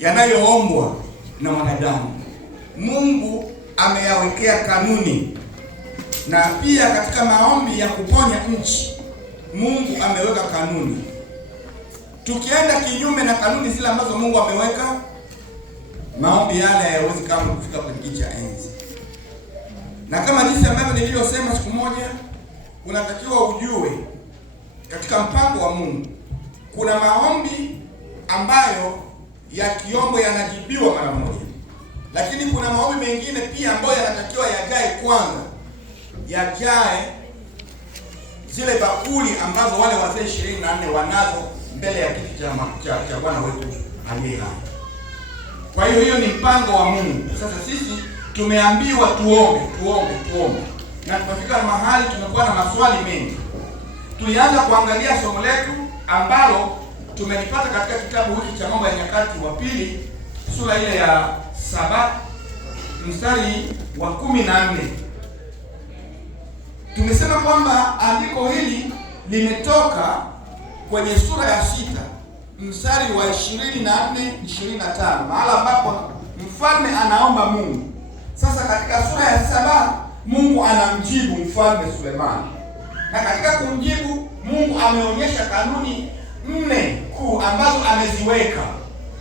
yanayoombwa na wanadamu. Mungu ameyawekea kanuni, na pia katika maombi ya kuponya nchi Mungu ameweka kanuni. Tukienda kinyume na kanuni zile ambazo Mungu ameweka, maombi yale hayawezi kama kufika kwenye kiti cha enzi. Na kama jinsi ambavyo niliyosema siku moja, unatakiwa ujue katika mpango wa Mungu kuna maombi ambayo yakiombo yanajibiwa mara moja, lakini kuna maombi mengine pia ambayo yanatakiwa yajae kwanza, yajae zile bakuli ambazo wale wazee 24 wanazo mbele ya kiti cha Bwana wetu aliye hai. Kwa hiyo ni mpango wa Mungu. Sasa sisi tumeambiwa tuombe, na tunafika mahali tumekuwa na maswali mengi. Tulianza kuangalia somo letu ambalo tumelipata katika kitabu hiki cha Mambo ya Nyakati wa Pili, sura ile ya 7 mstari wa 14. Tumesema kwamba andiko hili limetoka kwenye sura ya 6 mstari wa 24-25, mahala ambapo mfalme anaomba Mungu. Sasa katika sura ya 7 Mungu anamjibu mfalme Sulemani, na katika kumjibu Mungu ameonyesha kanuni 4 kuu ambazo ameziweka,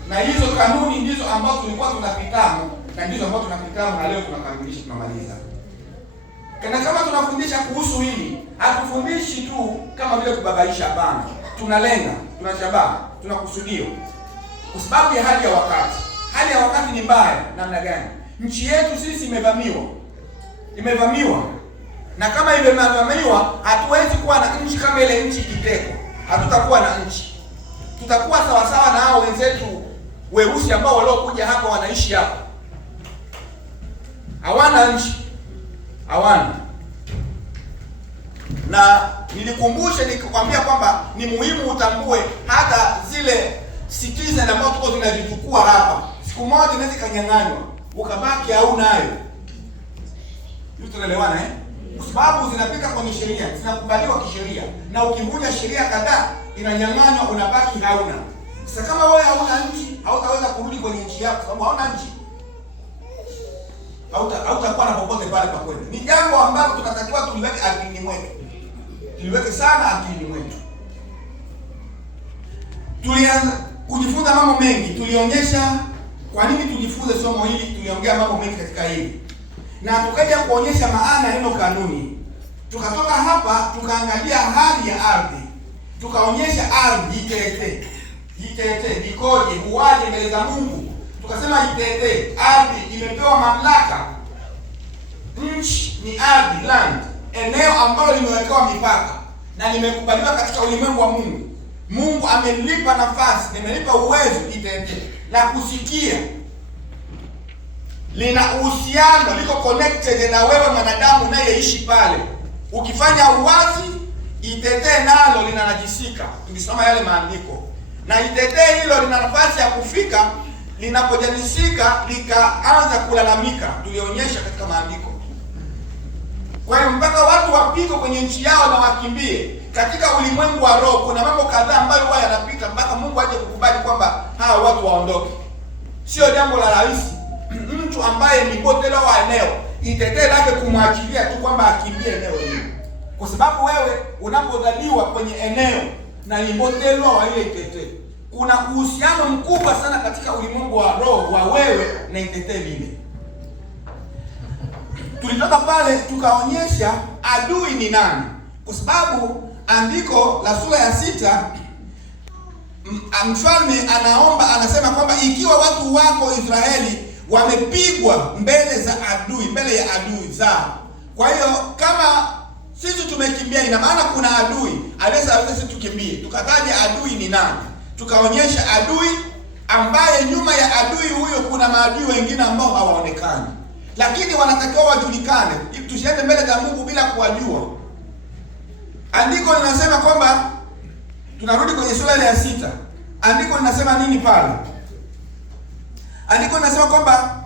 na hizo kanuni ndizo ambazo tulikuwa tunapitamo, na ndizo ambazo tunapitamo, na leo tunakamilisha, tunamaliza. Kana kama tunafundisha kuhusu hili, hatufundishi tu kama vile kubabaisha, hapana. Tunalenga, tunashabaha, tunakusudia kwa sababu ya hali ya wakati. Hali ya wakati ni mbaya namna gani? Nchi yetu sisi imevamiwa, na kama imevamiwa, hatuwezi kuwa na nchi kama ile nchi kitekwa. Hatutakuwa na nchi, tutakuwa sawasawa na hao wenzetu weusi ambao waliokuja hapa wanaishi hapa, hawana nchi, hawana. Na nilikumbushe nikikwambia kwamba ni muhimu utambue hata zile citizen ambazo tuko tunazichukua hapa, siku moja inaweza kanyang'anywa ukabaki haunayo. Hiyo tunaelewana Kwa sababu zinapita kwenye sheria, zinakubaliwa kisheria, na ukivunja sheria kadhaa inanyang'anywa, unabaki hauna. Sasa kama wewe hauna nchi, hautaweza kurudi kwenye nchi yako, sababu hauna nchi. Hautakuwa na popote pale pa kwenda. Ni jambo ambalo tunatakiwa tuliweke akilini mwetu. Tuliweke sana akilini mwetu. Tulianza kujifunza mambo mengi, tulionyesha kwa nini tujifunze somo hili, tuliongea mambo mengi katika hili. Na tukaja kuonyesha maana ya neno kanuni. Tukatoka hapa tukaangalia hali ya ardhi. Tukaonyesha ardhi itete ikoje, huwaje mbele za Mungu. Tukasema itete, ardhi imepewa mamlaka. Nchi ni ardhi, land, eneo ambalo limewekewa mipaka na limekubaliwa katika ulimwengu wa Mungu. Mungu amelipa nafasi, amelipa uwezo itete la kusikia. Lina uhusiano, liko connected na wewe mwanadamu unayeishi pale. Ukifanya uwazi, itetee nalo linanajisika. Tulisoma yale maandiko. Na itetee hilo lina nafasi ya kufika, linapojalisika likaanza kulalamika. Tulionyesha katika maandiko. Kwa hiyo mpaka watu wapige kwenye nchi yao na wakimbie. Katika ulimwengu wa roho kuna mambo kadhaa ambayo huwa yanapita mpaka Mungu aje kukubali kwamba hao watu waondoke. Sio jambo la rahisi. Mtu ambaye ni botelo wa eneo, itetee lake kumwachilia tu kwamba akimbie eneo hilo. Kwa sababu wewe unapodhaliwa kwenye eneo na ni botelo wa ile itetee, kuna uhusiano mkubwa sana katika ulimwengu wa roho wa wewe na itetee lile. Tulitoka pale tukaonyesha adui ni nani. Kwa sababu andiko la sura ya 6 mfalme anaomba, anasema kwamba ikiwa watu wako Israeli wamepigwa mbele ya adui zao. Kwa hiyo kama sisi tumekimbia, ina maana kuna adui aliyesababisha sisi tukimbie. Tukataja adui ni nani, tukaonyesha adui ambaye nyuma ya adui huyo kuna maadui wengine ambao hawaonekani, lakini wanatakiwa wajulikane, tusiende mbele za Mungu bila kuwajua. Andiko linasema kwamba, tunarudi kwenye sura ya 6. Andiko linasema nini pale? Andiko linasema kwamba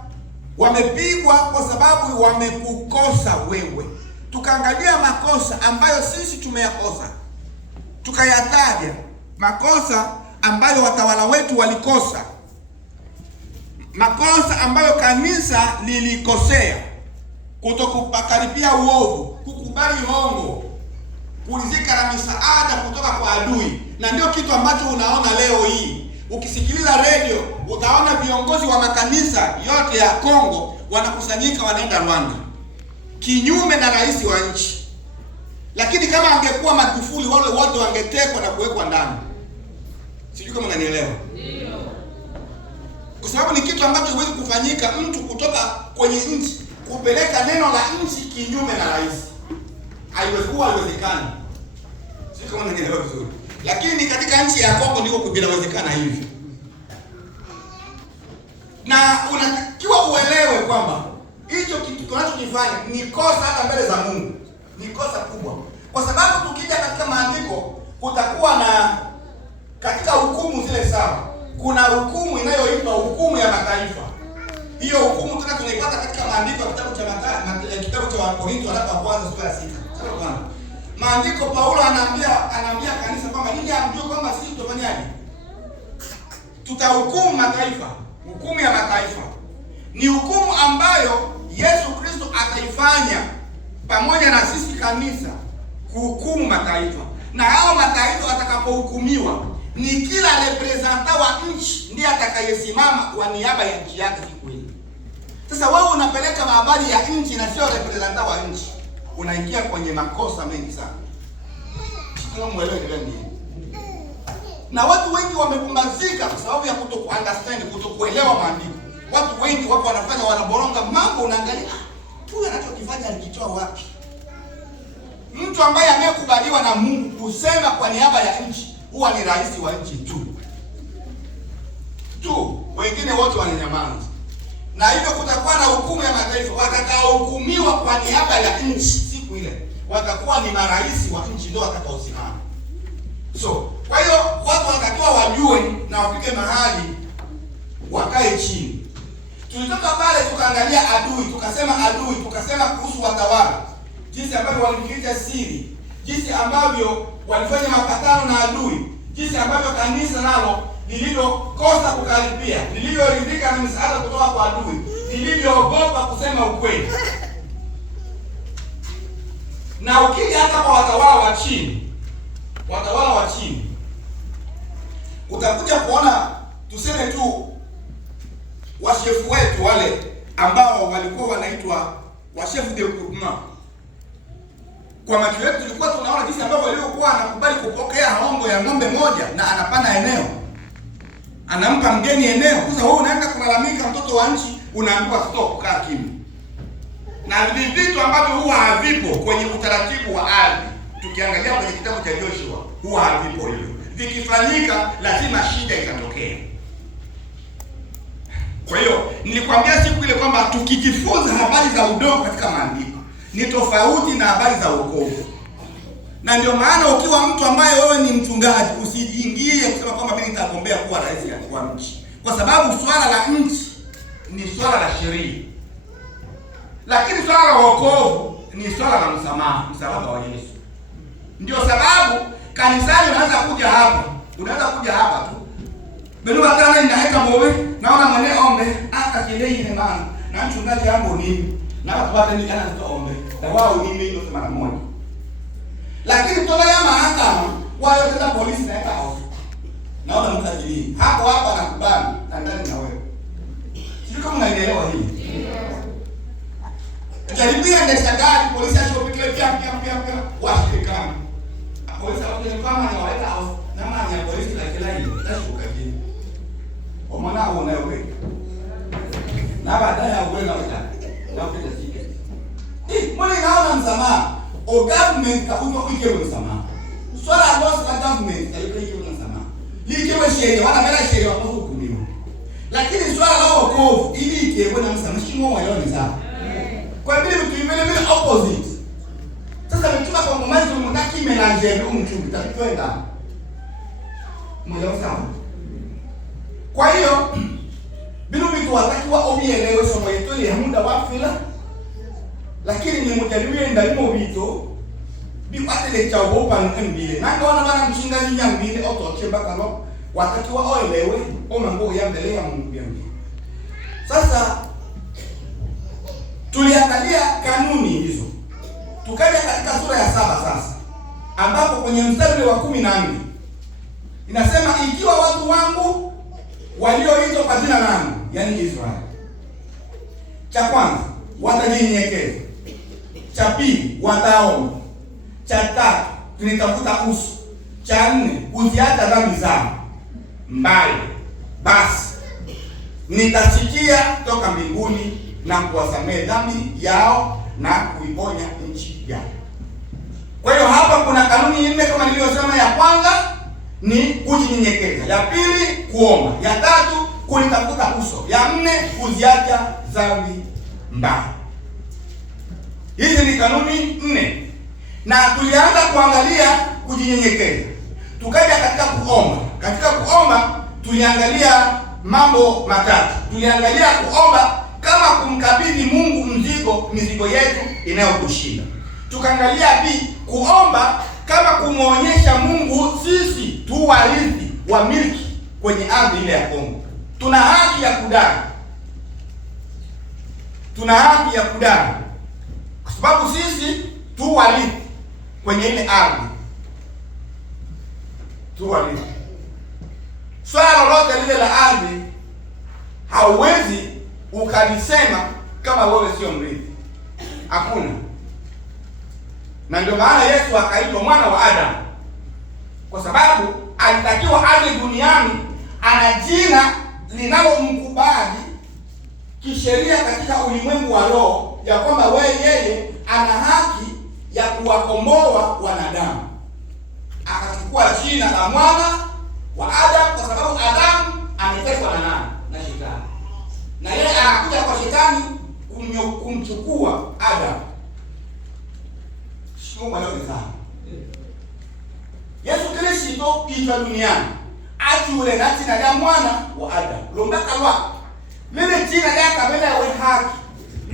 wamepigwa kwa sababu wamekukosa wewe. Tukaangalia makosa ambayo sisi tumeyakosa, tukayataja makosa ambayo watawala wetu walikosa. makosa ambayo kanisa lilikosea: kutokukaribia uovu, kukubali hongo, kulizika na misaada kutoka kwa adui. Na ndio kitu ambacho unaona leo hii. Ukisikiliza radio utaona viongozi wa makanisa yote ya Kongo wanakusanyika, wanaenda Rwanda kinyume na rais wa nchi. Lakini kama angekuwa Magufuli, wale wote wangetekwa na kuwekwa ndani. Sijui kama unanielewa. Ndio. Kwa sababu ni kitu ambacho huwezi kufanyika, mtu kutoka kwenye nchi kupeleka neno la nchi kinyume na rais. Haiwezekani. Sijui kama unanielewa vizuri. Lakini katika nchi ya Kongo ndiko kunawezekana hivi. Na unatakiwa uelewe kwamba hicho kitu tunachokifanya ni kosa hata mbele za Mungu. Ni kosa kubwa. Kwa sababu tukija katika maandiko kutakuwa na katika hukumu zile saba, kuna hukumu inayoitwa hukumu ya mataifa. Hiyo hukumu tena tunaipata katika maandiko ya kitabu cha Wakorintho wa kwanza sura ya 6. Sawa. Maandiko Paulo anaambia kanisa kwamba ninyi hamjui kwamba sisi tutafanyaje? Tutahukumu mataifa. Hukumu ya mataifa ni hukumu ambayo Yesu Kristo ataifanya pamoja na sisi kanisa, kuhukumu mataifa. Na hao mataifa watakapohukumiwa, ni kila representa wa nchi ndiye atakayesimama kwa niaba ya nchi yake siku ile. Sasa wewe unapeleka habari ya nchi na sio representa wa nchi, unaingia kwenye makosa mengi sana. Sio muelewe nini? Na watu wengi wamepumbazika kwa sababu ya kutokuelewa maandiko. Watu wengi wako wanafanya, wanaboronga mambo, unaangalia huyu anachokifanya alikitoa wapi? Mtu ambaye amekubaliwa na Mungu kusema kwa niaba ya nchi huwa ni rais wa nchi tu. Wengine wote wananyamaza. Na hivyo kutakuwa na hukumu ya mataifa. Watakaohukumiwa kwa niaba ya nchi siku ile watakuwa ni marais wa nchi, ndio watakaosimama. So, kwa hiyo watu wanatakiwa wajue na wafike mahali wakae chini. Tulitoka pale tukaangalia adui, tukasema kuhusu watawala, jinsi ambavyo walificha siri, jinsi ambavyo walifanya mapatano na adui, jinsi ambavyo kanisa nalo lilivyokosa kukaribia, lilivyoridhika na msaada kutoka kwa adui, lilivyoogopa kusema ukweli. Na ukija hata kwa watawala wa chini, utakuja kuona, tuseme tu washefu wetu wale ambao walikuwa wanaitwa washefu de groupement. Kwa macho yetu tulikuwa tunaona jinsi ambavyo walikuwa anakubali kupokea hongo ya ng'ombe moja na anapana eneo, anampa mgeni eneo. Sasa wewe unaenda kulalamika, mtoto wa nchi unaambiwa stop, kaa kimya. Na ni vitu ambavyo huwa havipo kwenye utaratibu wa ardhi. Tukiangalia kwenye kitabu cha Joshua huwa havipo hivyo. Vikifanyika lazima shida itatokea. Kwa hiyo nilikwambia siku ile kwamba tukijifunza habari za udongo katika maandiko ni tofauti na habari za wokovu. Na ndio maana ukiwa mtu ambaye wewe ni mchungaji, usijiingie kusema kwamba mimi nitagombea kuwa rais wa nchi, kwa sababu swala la nchi ni swala la sheria. Lakini swala la wokovu ni swala la msamaha, msalaba wa Yesu. Ndio sababu kanisani unaweza kuja hapa tu. Beno wakana inaeka mowe, naona mwenye ombe, aka kilei ni maana. Na mchungaji yangu nini? Na watu wote ni kana ombe. Na wao ni mimi ndio mara moja. Lakini tola ya mahakama, wao tena polisi na hao. Naona mtajiri. Hapo anakubali ndani na wewe. Sio kama unaelewa hili. Jaribia ndesha gari, polisi ashopikile pia washirikana. Polisi kama ni wale hao, na maana ya polisi la kila hiyo, tashuka chini. Omana unayowe. Na baadaye wewe na kuja sike. Mbona naona msamaha? O government kafuta ikewe msamaha. Swala la government ikewe msamaha. Ikewe sheria, wana mera sheria hapo hukumiwa. Lakini swala la wokovu ili ikewe na msamaha, shimo wao ni sawa. Kwa vile vitu vile opposite. Sasa mtuma kwa mmoja mtaki melange mchungu tatwenda. Mmoja sawa. Kwa hiyo binu vitu watakiwa obielewe somo yetu ya muda wa fila. Lakini ni mujaribu ndalimo vitu bikwatele cha bopa mbile. Nanga wana bana mshinga nyambile otoche bakalo watakiwa oelewe o mambo ya mbele ya Mungu yangu. Sasa tuliangalia kanuni hizo, tukaja katika sura ya 7 sasa, ambapo kwenye mstari wa 14 inasema, ikiwa watu wangu walioitwa kwa jina langu, yani Israeli, cha kwanza watajinyenyekeza, cha pili wataomba, cha tatu tunitafuta uso, cha 4 kuziacha dhambi zao mbali, basi nitasikia toka mbinguni na kuwasamehe dhambi yao na kuiponya nchi yao. Kwa hiyo hapa kuna kanuni 4 kama niliyosema. Ya kwanza ni kujinyenyekeza, ya pili kuomba, ya tatu kunitafuta uso, ya 4 kuziacha dhambi mbaya. Hizi ni kanuni 4, na tulianza kuangalia kujinyenyekeza, tukaja katika kuomba. Katika kuomba tuliangalia mambo matatu. Tuliangalia kuomba kama kumkabidhi Mungu mizigo yetu inayokushinda. Tukaangalia kuomba kama kumwonyesha Mungu sisi tu warithi wa milki kwenye ardhi ile ya Kongo. Tuna haki ya kudai, tuna haki ya kudai kwa sababu sisi tu warithi kwenye ile ardhi, tu warithi. Swala lolote lile la ardhi hauwezi ukalisema kama wewe sio mrithi, hakuna. Na ndio maana Yesu akaitwa mwana wa Adamu, kwa sababu alitakiwa aje duniani ana jina linalomkubali kisheria katika ulimwengu wa roho, ya kwamba yeye ana haki ya kuwakomboa wanadamu. Akachukua jina la mwana wa Adamu kwa sababu Adamu ametekwa na nani? Na Shetani. Na yeye anakuja kwa Shetani kumchukua Adamu. Yesu Kristo ita duniani achule na jina la mwana wa Adamu lombaka lwa lile jina la kabela we haki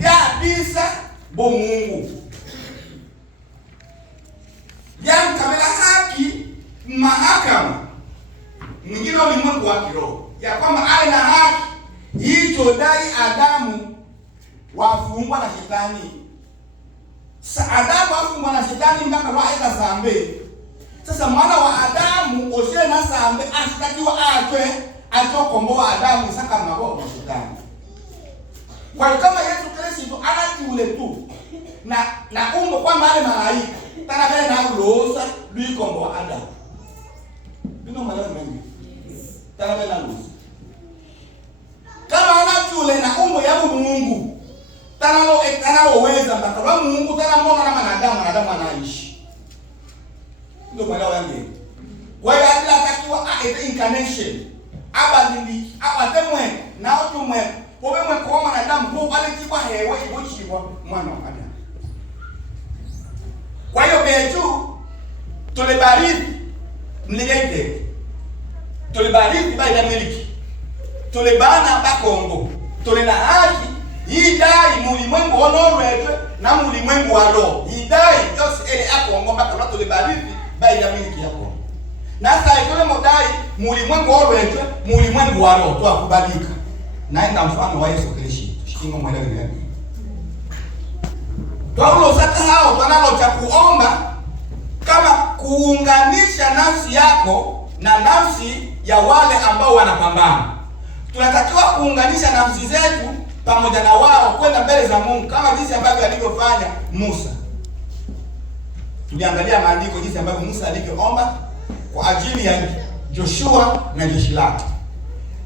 ya bisa bo Mungu ya kabela haki mahakama mwingine ulimwengu wa kiroho, ya kwamba ana haki hicho dai Adamu wafungwa na Shetani. Adamu afungwa na Shetani mpaka waenda zambe. Sasa mwana wa Adamu oshe na zambe asitakiwa atokomboa Adamu saka maboko ya Shetani. Kwa hiyo kama Yesu Kristo anatiule tu na umbo kwa mali malaika tana bele na ulosa luikomboa Adamu. Ndio maana mengi. Tana bele na ulosa. Kama anatiule na umbo ya Mungu tanaloweza mpaka wa Mungu tanamona na wanadamu anaishi. Ndio mwelewa yangu. Kwa hiyo atakiwa incarnation abadili abatemwe na otumwe obemwe kwa wanadamu kwa alikiwa hewe ibochibwa mwana wa Adamu. Kwa hiyo beju tulibarithi mligende, tulibarithi baada miliki, tulibana bakongo, tulina haki idai mulimwengu onorwetwe na mulimwengu wa roho. Idai yose ele akongo mpaka tulibarithi baada miliki yako. Na sasa ikole modai mulimwengu orwetwe mulimwengu wa roho twakubalika. Naenda mfano wa Yesu Kristo. Shingo mwelewe nini? Paulo sasa hao tunalo cha kuomba kama kuunganisha nafsi yako na nafsi ya wale ambao wanapambana. Tunatakiwa kuunganisha nafsi zetu pamoja na wao kwenda mbele za Mungu kama jinsi ambavyo alivyofanya Musa. Tuliangalia maandiko jinsi ambavyo Musa alivyoomba kwa ajili ya Joshua na jeshi lake.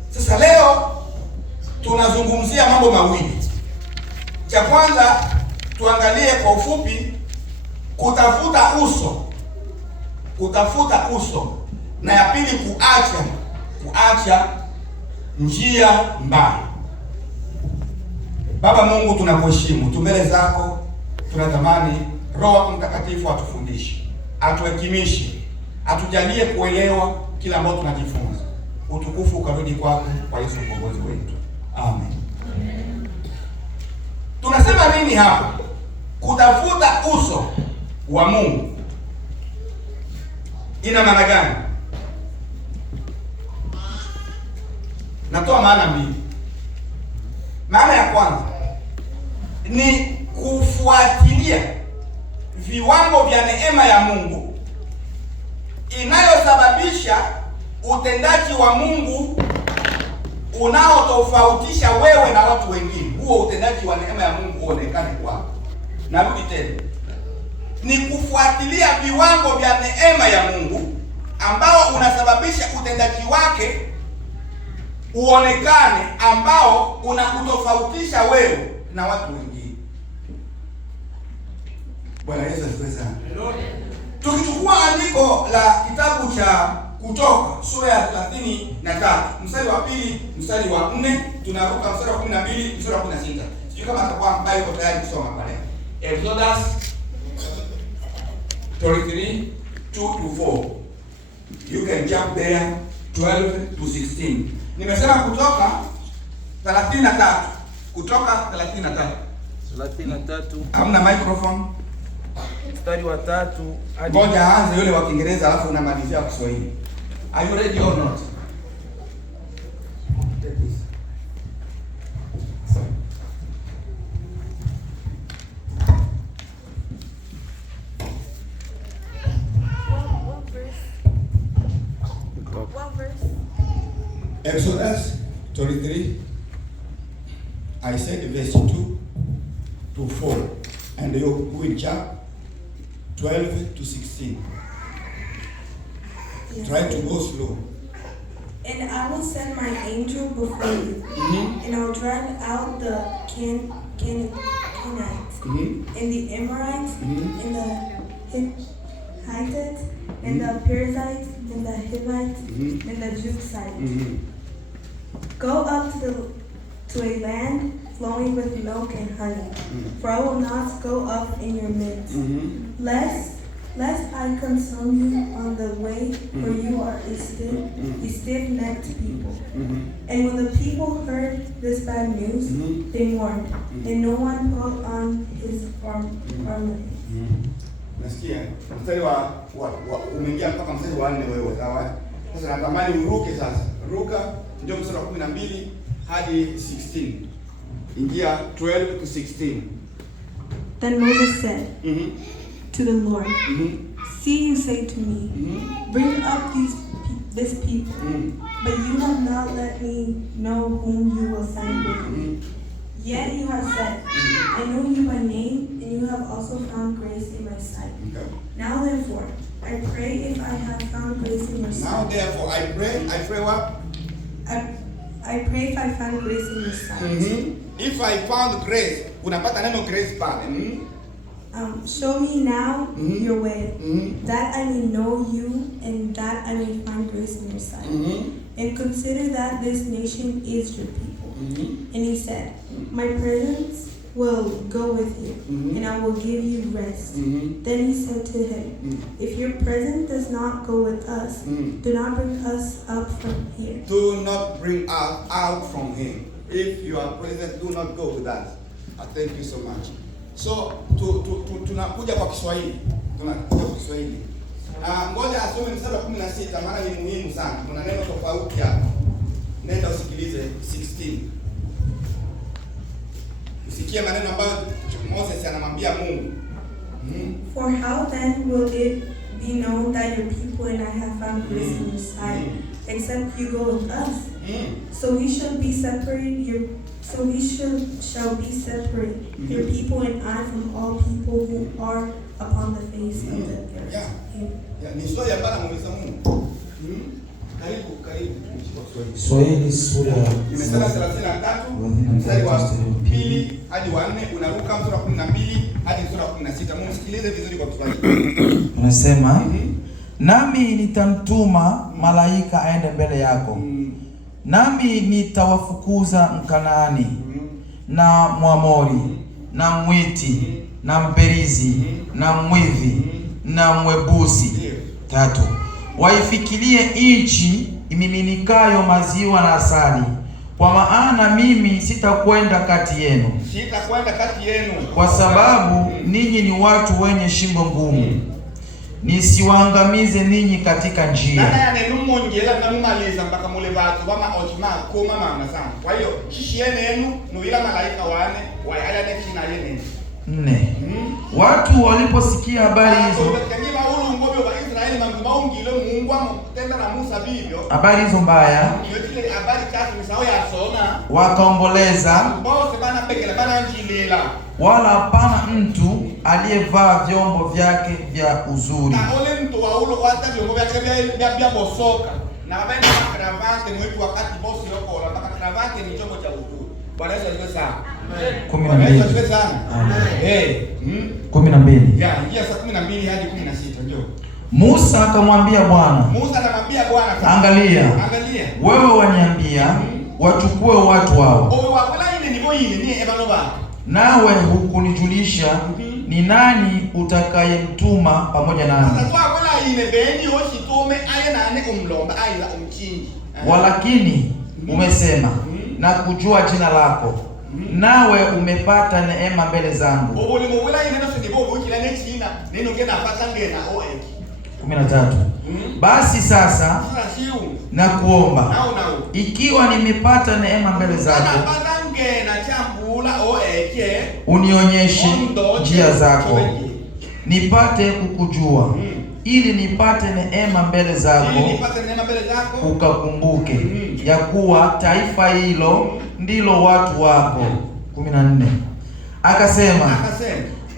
Sasa leo tunazungumzia mambo mawili. Cha kwanza tuangalie kwa ufupi kutafuta uso, na ya pili kuacha njia mbaya. Baba Mungu, tunakuheshimu, tumbele zako, tunatamani Roho Mtakatifu atufundishe, atuhekimishe, atujalie kuelewa kila ambacho tunajifunza. Utukufu ukarudi kwako kwa Yesu mkombozi wetu. Amen. Tunasema nini hapa? Kutafuta uso wa Mungu ina maana gani? Natoa maana mbili. Maana ya kwanza ni kufuatilia viwango vya neema ya Mungu inayosababisha utendaji wa Mungu unaotofautisha wewe na watu wengine. Huo utendaji wa neema ya Mungu uonekane kwako. Narudi tena, ni kufuatilia viwango vya neema ya Mungu ambao unasababisha utendaji wake uonekane, ambao unakutofautisha wewe na watu wengine. Bwana Yesu asifiwe sana. Tukichukua andiko la kitabu cha Kutoka sura ya 33 mstari wa 2, mstari wa 4, tunaruka mstari wa 12, mstari wa 16. Sijui kama atakuwa mbaya yuko tayari kusoma pale. Exodus 33 2-4. You can jump there 12-16. Nimesema Kutoka 33. Kutoka 33. Hamna microphone. Mstari wa 3 hadi ngoja aanze yule wa Kiingereza alafu unamalizia kwa Kiswahili. Are you ready or not? Take this. What verse? Exodus 33. I said verse 2-4, and you will jump 12-16. Yes. Try to go slow. And I will send my angel before you, and I'll drive out the Canaanites, and the Amorites, and the Hittites, and the Perizzites, and the Hivites, and the Jebusites. Go up to a land flowing with milk and honey, for I will not go up in your midst, lest I consume you on the way, for you are a stiff-necked people. And when the people heard this bad news, they mourned, and no one put on his garment. Nasikia mstari wa umeingia mpaka mstari wa 4 wewe, sawa? Sasa natamani uruke sasa. Ruka ndio mstari wa 12 hadi 16. Ingia 12-16. Then Moses said to the Lord, See, you say to me, bring up this people, but you have not let me know whom you will send with me. Yet you have said, I know you by name, and you have also found grace in my sight. Now therefore, I pray if I have found grace in your sight. Now therefore, I pray what? I pray if I found grace in your sight. If I found grace, unapata neno grace pale. Show me now your way, that I may know you, and that I may find grace in your sight. And consider that this nation is your people. And he said, my presence will go with you, and I will give you rest. Then he said to him, if your presence does not go with us, do not bring us up from here. Do not bring us out from him. If your presence do not go with us. I thank you so much. So tunakuja kwa Kiswahili. Ngoja asome mstari wa 16 maana ni muhimu sana. Kuna neno tofauti hapa. Nenda usikilize 16. Usikie maneno ambayo Moses anamwambia Mungu. For how then will it be known that your people and I have found grace in your sight, except you go with us? So we shall be separate. Shall be separate, your people and I, from all people who are upon the face of the earth. Yeah. Ni swali ambalo muuliza Mungu. Karibu. Swahili sura nimesema 33 mstari wa 2 hadi wa 4, unaruka mstari wa 12 hadi mstari wa 16. Mungu sikilize vizuri kwa Kiswahili. Unasema, nami nitamtuma malaika aende mbele yako. Nami nitawafukuza Mkanaani na Mwamori na Mwiti na Mperizi na Mwivi na Mwebusi. 3. Waifikirie nchi imiminikayo maziwa na asali, kwa maana mimi sitakwenda kati yenu. Kwa sababu ninyi ni watu wenye shingo ngumu. nisiwaangamize ninyi katika njia. Nana numongela namumaliza mpaka mule watu wama ojima koma mama sana. Kwa hiyo shishiene yenu nuila malaika wane wayala nechina yene. 4. Watu waliposikia habari hizo, habari hizo mbaya, wakaomboleza, wala hapana mtu aliyevaa vyombo vyake vya uzuri. Bwana Yesu asifiwe sana. 12. Ya, ingia saa 12 hadi 16 njoo. Musa akamwambia Bwana. Musa anamwambia Bwana, angalia. Wewe waniambia wachukue watu wao. Nawe hukunijulisha ni nani utakayemtuma pamoja nami. Walakini umesema na kujua jina lako, nawe umepata neema mbele zangu. 13. Basi sasa na kuomba, ikiwa nimepata neema mbele zako, unionyeshe njia zako nipate kukujua, ili nipate neema mbele zako, ukakumbuke ya kuwa taifa hilo ndilo watu wako. 14. Akasema,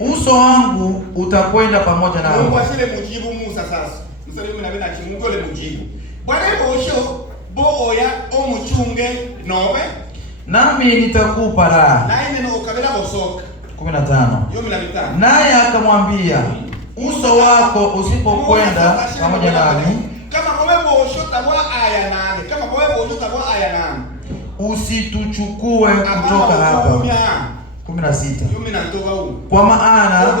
uso wangu utakwenda pamoja nao. Mungu asile mujibu Musa sasa. Mstari 12 na Mungu le mujibu. Bwana bosho bo oya o muchunge nowe. Nami nitakupa raha. Na ine no kabela bosoka. 15. Naye akamwambia, uso wako usipokwenda pamoja nami, kama wewe bosho tabwa aya nane, kama wewe bosho tabwa aya nane, usituchukue kutoka hapa. 16. Kwa maana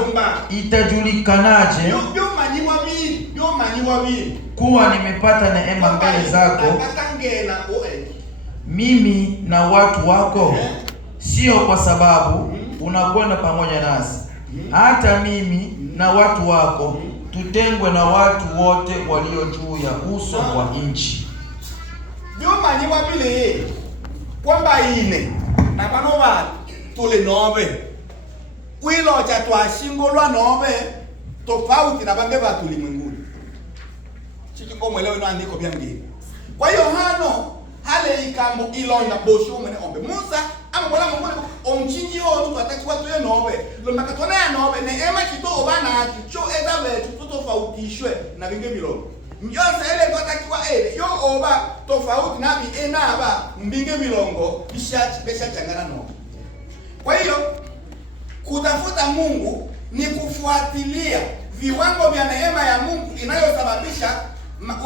itajulikanaje kuwa nimepata neema mbele zako, mimi na watu wako, sio kwa sababu unakwenda pamoja nasi, hata mimi na watu wako tutengwe na watu wote walio juu ya uso wa nchi. Kwamba ine na banova tule nobe wilo cha twashingolwa nobe tofauti na bange batu limwenguni. Chikingo mwelewe no andiko bya ngine. Kwa hiyo hano hale ikambo ilonda bosho mene ombe Musa ambola mumule omchinji ono twataki watu ye nobe lo makatona ya nobe neema kito obana cho edabe tutofautishwe na binge bilongo. Njose ele twatakiwa ele yo oba tofauti na bi enaba mbinge bilongo besha changana nobe. Kwa hiyo kutafuta Mungu ni kufuatilia viwango vya neema ya Mungu inayosababisha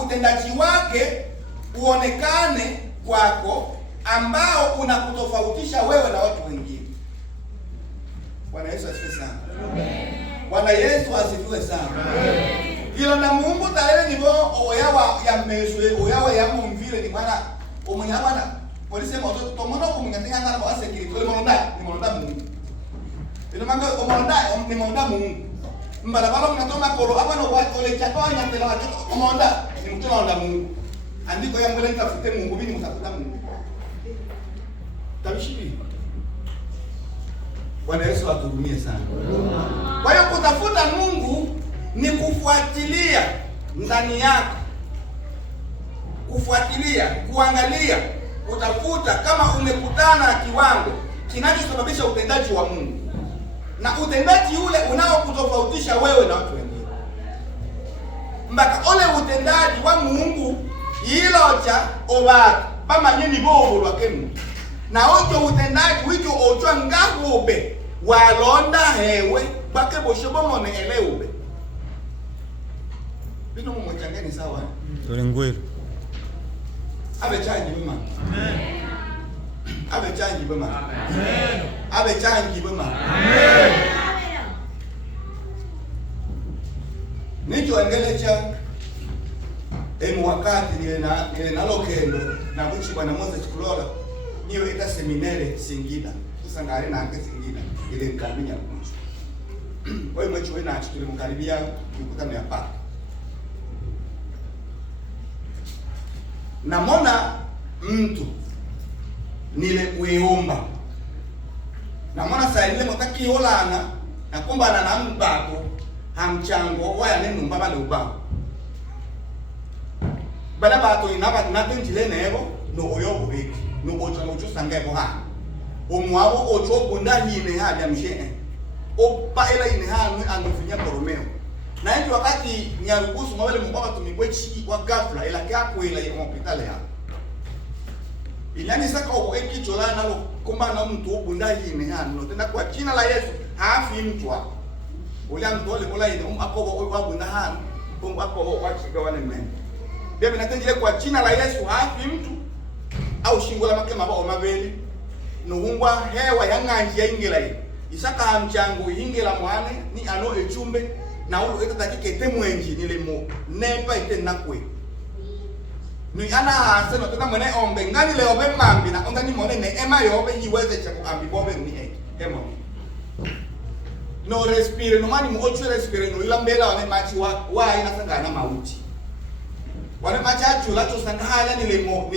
utendaji wake uonekane kwako, ambao unakutofautisha wewe na watu wengine. Bwana Yesu asifiwe sana. Bwana Yesu asifiwe sana. Ila na Mungu tarehe nibo oyawa ya meswe oyawa ya mumvile ni bwana umunyabana polisi moto tomono kumungatenga ngana kwa security ole monda Mungu. Ile manga omonda Mungu. Mbala balo mnatoma kolo hapa no watu ole chatonya tela watu omonda ni mtu anaonda Mungu. Andiko yangu ile nitafute Mungu bini mtafuta Mungu. Tabishibi. Bwana Yesu atuhurumie sana. Kwa hiyo kutafuta Mungu ni kufuatilia ndani yako. Kufuatilia, kuangalia, utafuta kama umekutana na kiwango kinachosababisha utendaji wa Mungu. Na utendaji ule unaokutofautisha wewe na watu wengine. Mbaka ole utendaji wa Mungu ilocha obatu pama nyini bobo lwakemu. Na ojo utendaji wicho ojo ngahube walonda hewe bake boshobo mone eleube. Bino mmochangeni sawa. Tole ngweru. Abe changi bema. Amen. Abe changi bema. Amen. Abe changi bema. Amen. Nicho angelecha emu wakati nile nalokendo na buchi bwana Moses Kulola niyo ita seminere Singida. Sasa ngari na ange Singida ile mkaribia kucho. Wewe mwecho wewe na achukule mkaribia mkutano ya paka. namona mtu nile uiomba namona saa ile motaki holana nakumbana na mbako hamchango waya nenu mbaba uba bala bato inaba natenjile nebo no oyobo hiki no bocho no chusange bo ha omwabo ocho bunda hine ha bya mshene opa ela ine ha angufinya koromeo na hiyo wakati nyarugusu mwale mbaba tumikwechi wa gafla ila kyako ila ya hospitali ha ilani saka obo ekichola nalo kumba na mtu bunda hine ha no tena kwa jina la Yesu hafi mtwa ulia mtole kola ine akobo wa bunda ha kumba akobo wa chigawane men bia binatenjile kwa jina la Yesu hafi mtu au shingola makema ba omabeli nuhungwa hewa yanganji yaingela yi isaka hamchango yingela mwane ni ano echumbe na ulu etataki kete mwenji nilimo nepa ite nakwe ni ana hase no tena mwene ombe ngani le obe mambi na onda ni mwone ne ema yobe yiweze chaku ambi bobe ni emo no respire no mani mo ochu respire no ilambela wane machi wa ina sangana mauti wane machi achula cho sangala nilimo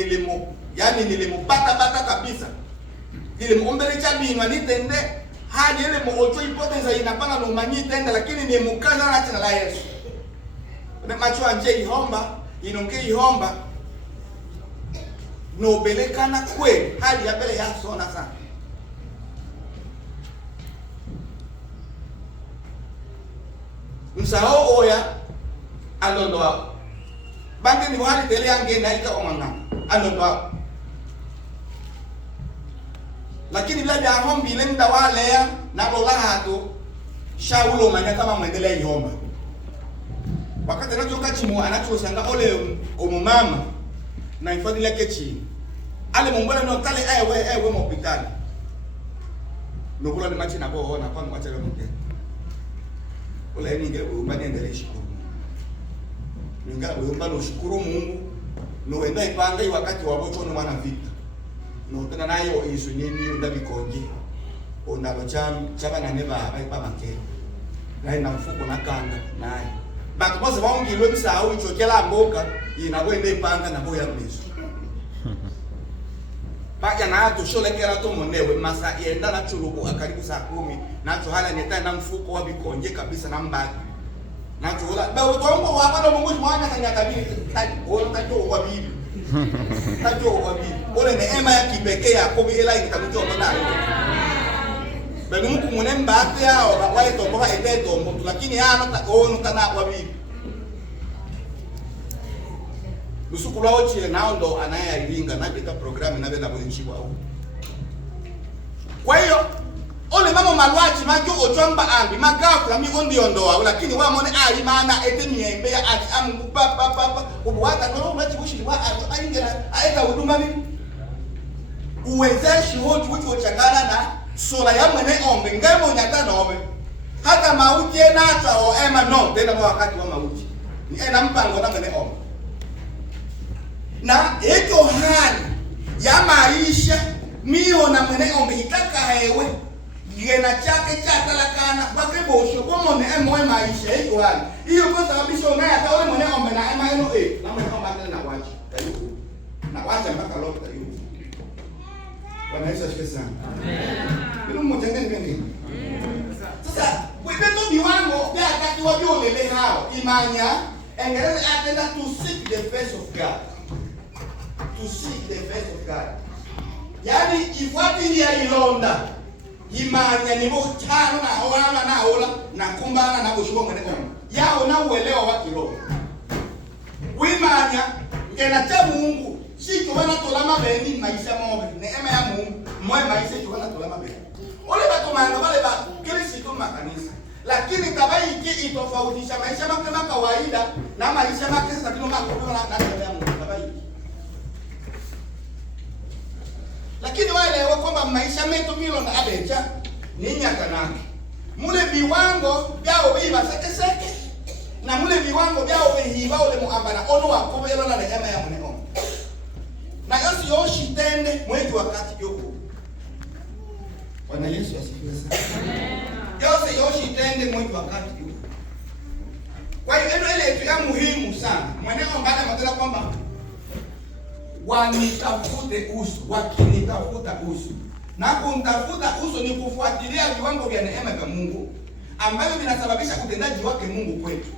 yani nilimupata kabisa nilimuombele chabinwa nitende hadi ile mocho ipoteza inapanga no manyi tende lakini ni mukaza na jina la Yesu na macho anje ihomba inonge ihomba no belekana kwe hadi ya bele ya sona sana msao oya alondoa bange ni wali tele yange na ika omanga alondoa lakini bila ya hombi ile nda wale na lola hato Shaulo manya kama mwendelea ihomba wakati anachoka chimo anachosanga ole omumama na ifadhi yake chini ale mumbona no tale ewe mo hospitali nokula ni machi na bo na kwa mwacha mke ole ni ngeke umbani endelee shukuru ninga uomba no shukuru Mungu no wenda ipanga wakati wa bocho no wana vita no tena nayo isu nini ndabikonje onda chaba na neba ba make na ina mfuko na kanda naye bako bose baongilwe bisao ichokela mboka inakwenda ipanga na boya mbiso baya na ato shole kera to monewe masa yenda na chuluko akaribu saa 10 nacho hala neta na mfuko wa bikonje kabisa na mbaki nacho wala ba utongo wa bado Mungu mwana kanya tabiri ono tacho wa bibi tacho wa bibi ole ne ema ya kipekee ya kobi ela itakujo kona bali Mungu munemba ate yao bakwaye tomboka ete tombo lakini ano ta ono kana wa bibi Lusukula ochile nao ndo anayealinga na beta programu na beta mwenchiwa au. Kwa hiyo ole mama malwachi majo ochamba ambi magafla mi ondi ondoa lakini wa mone ali maana ete miembe ya ati amu papa ubwata no unachibushi wa aingera aenda huduma mimi uwezeshi wote uchangana na sola ya mwene ombe ngemo nyata nobe hata mauti enata o ema no tena wakati wa mauti ni ena mpango na mwene ombe na eko hali ya maisha mio na mwene ombe hitaka hewe gena chake chatalakana bake bosho komo ne emwe maisha eko hali iyo kwa sababu sio ngaya hata wewe mwene ombe na ema eno na mwene ombe na wachi na wacha mpaka leo tayo Bwana Yesu asifiwe sana amen bilo mmoja ngeni sasa webeto biwango bya kati wa byolele hao imanya engere atenda to seek the face of God to seek the face of God. Yani ifuati ya ilonda imanya ni motano na ola na ola na kumbana na kushuka mwene kama yao na uelewa wa kiroho wimanya ngena cha Mungu si tubana tolama beni maisha mobe neema ya Mungu moyo maisha tubana tolama beni ole bato manga wale ba Kristo makanisa lakini tabaiki itofautisha maisha kama kawaida na maisha make sasa kilo makubwa na neema ya Mungu tabaiki lakini wale kwamba maisha metu milo na abecha ni nyakanake mule viwango byao biba seke na mule viwango byao bihiba ole muambana ono wakobelo na neema ya Mungu na yosi yoshi tende mwezi wakati yoko Bwana Yesu asifiwe sana yosi yoshi tende mwezi wakati yoko kwa hiyo ile tu ya muhimu sana mwenendo mbana matela kwamba wanitafute uso, wakinitafuta uso. Na kumtafuta uso ni kufuatilia viwango vya neema vya Mungu ambavyo vinasababisha utendaji wake Mungu kwetu.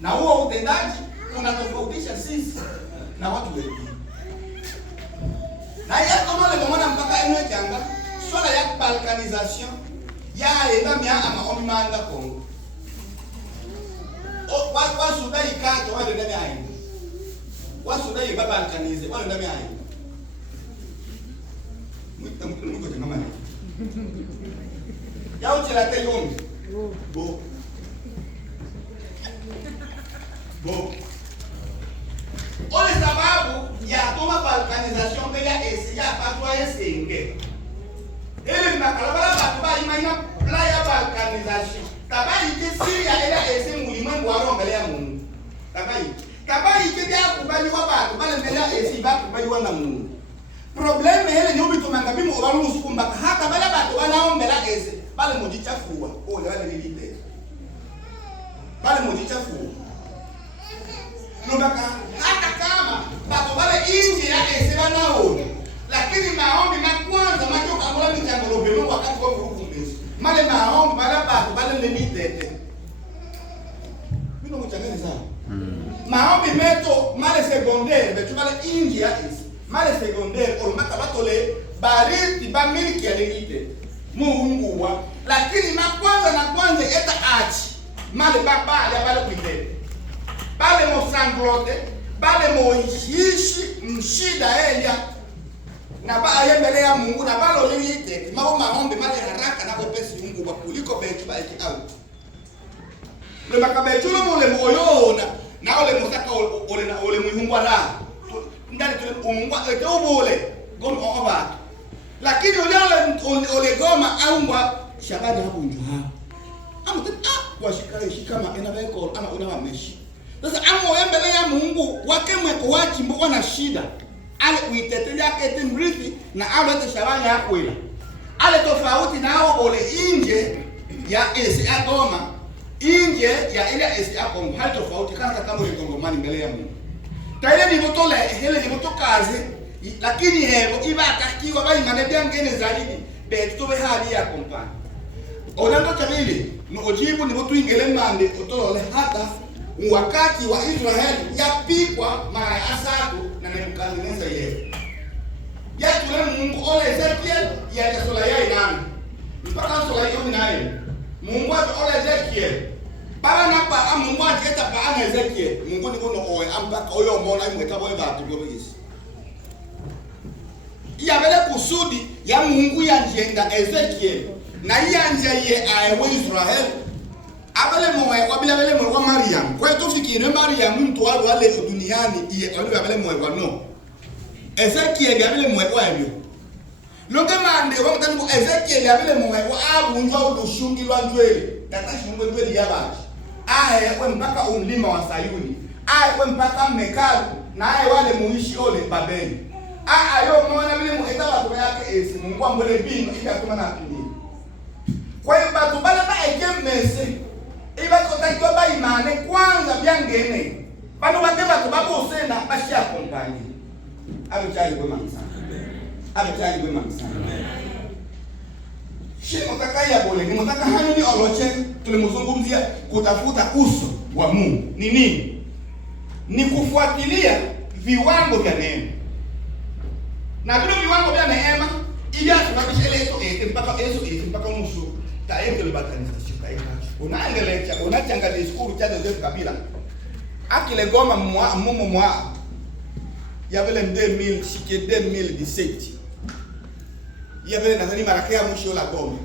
Na huo utendaji unatofautisha sisi na watu wengine. Na yato mole bomona mpaka eno changa swala ya balkanization ya enda mia ama omimanga Kongo. O kwa Sudai kato wale ndani ayi. Wa Sudai baba balkanize wale ndani ayi. Mwito tena mama. Ya uchela te yombi. Bo. Ole sababu ya toma balkanization mbele ya patwa yesenge. Ele makalabala batuba imanya playa balkanization. Tabai kesi ya ele ese mulimwengu wa mbele ya Mungu. Tabai kesi ya kubali wa batu bale mbele ya ese ba kubali wa na Mungu. Probleme hele nyobi tumanga bimu obalu sukumba hata bale batu wanaombela ese bale mujichafua. Ole bale lilite. Bale mujichafua. Nobaka hata kama batu bale inje ya ese banaona. Lakini maombi makwanza majoka mula michango lobelo wakati kwa kurukumbezo. Male maombi bale batu bale lilite. Mino mchangani sana. Maombi meto male secondaire betu bale inje ya ese. Male secondaire olumaka batole bariti ba miliki ya lilite. Mungu wa. Lakini makwanza na kwanza eta achi. Male baba ya bale kuitete. Bale mo sanglote, bale mo ishi mshida elia. Na ba ayembele ya Mungu na balo lilite. Mao maombi male haraka na kopesi Mungu wa kuliko betu ba iki out. Le makabechulo mole moyona na ole mosaka ole na ole muhungwa la. Ndani tule umungwa ete ubole goma oba. Lakini ole goma aungwa shabani hapo njoo. Amu kwa shikama ena beko ama una meshi. Sasa amo mbele ya Mungu wake mweko wachi mbo na shida. Ale uitetelea kete mrithi na ale teshabani hapo ila. Ale tofauti nao ole inje ya esi agoma. Inje ya ile esi agongo hali tofauti kama ule Kongomani mbele ya Mungu. Taile ni botole hele ni botokaze lakini hebo iba atakiwa bai manebia ngene zaidi betu be hali ya kompani. Onando kamili no ojibu ni botu ingele mande otole hata wakati wa Israeli yapikwa mara asatu na Nebukadneza yeye. Ya tule Mungu ole Ezekiel ya tesola yai nani. Mpaka sola yai naye. Mungu ata ole Ezekiel. Para na pa Mungu ateta pa ana Ezekiel. Mungu ni kono oe ambaka oyo mona imweta boye batu bobisi. Ya bele kusudi ya Mungu ya njenda Ezekiel. Na yanja ye aewe Israel. Abale mwe wabila bele mwe wa Mariam. Kwa hiyo tufikiri Mariam mtu wale duniani iye wale bele mwe wa no. Ezekiel yabile mwe wa ebyo. Loge mande wa mtanibu Ezekiel yabile mwe wa abu njwa udushungi lwa njweli. Tatashi mwe njweli yabaji. Aye kwa mpaka umlima wa Sayuni. Aye kwa mpaka Mekalu na aye wale muishi ole Babeli. Ayo mwana bile mwe eta watu yake esi Mungu ambole bino ili atuma na pili. Kwa hiyo batu bale ba ekemese iba kotakiwa ba imane kwanza byangene. Bano bate batu babo sena bashia kompani. Abechali kwa mamsana. Abechali kwa mamsana. Shimo takaya bole ni mtaka hanyo ni oloche tulimzungumzia kutafuta uso wa Mungu. Ni nini? Ni kufuatilia viwango vya neema. Na vile viwango vya neema ili asababishe leso mpaka nusu taende balkanization taenda. Unaendelea unachanga diskuru cha Joseph Kabila. Akile goma mwa ya vile 2017. Ya vile nadhani marakea mwisho la goma.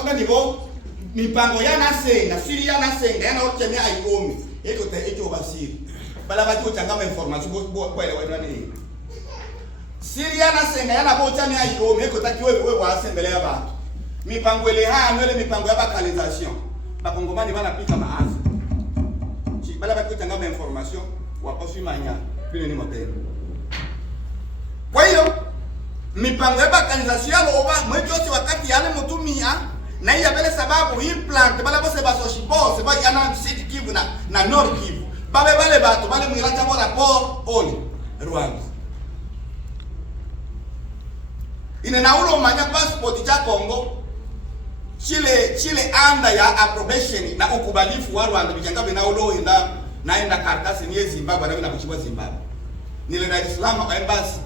Tuna nivo mipango yana senga, siri yana senga, yana ochemea aikomi. Eko te echo basiri. Bala bati ochangama information kwa ile nani. Siri yana senga yana bochemea aikomi, eko takiwe wewe wasembele ya batu. Mipango ile haya mipango ya balkanization. Bakongomani banapika maazi. Bala bati ochangama information waposi manya vile ni motendo. Kwa hiyo mipango ya balkanization oba mwejosi wakati yale mutumia na iya bele sababu implant bala bose basoshi bose ba yana Sud Kivu na Nord Kivu. Bale batu bale mwilata mo rapport oli Rwanda. ine na ulo manya passport cha Kongo chile anda ya approbation na ukubalifu wa Rwanda bichanga na ulo naenda karatasi ni Zimbabwe na kuchukua Zimbabwe nile Dar es Salaam embassy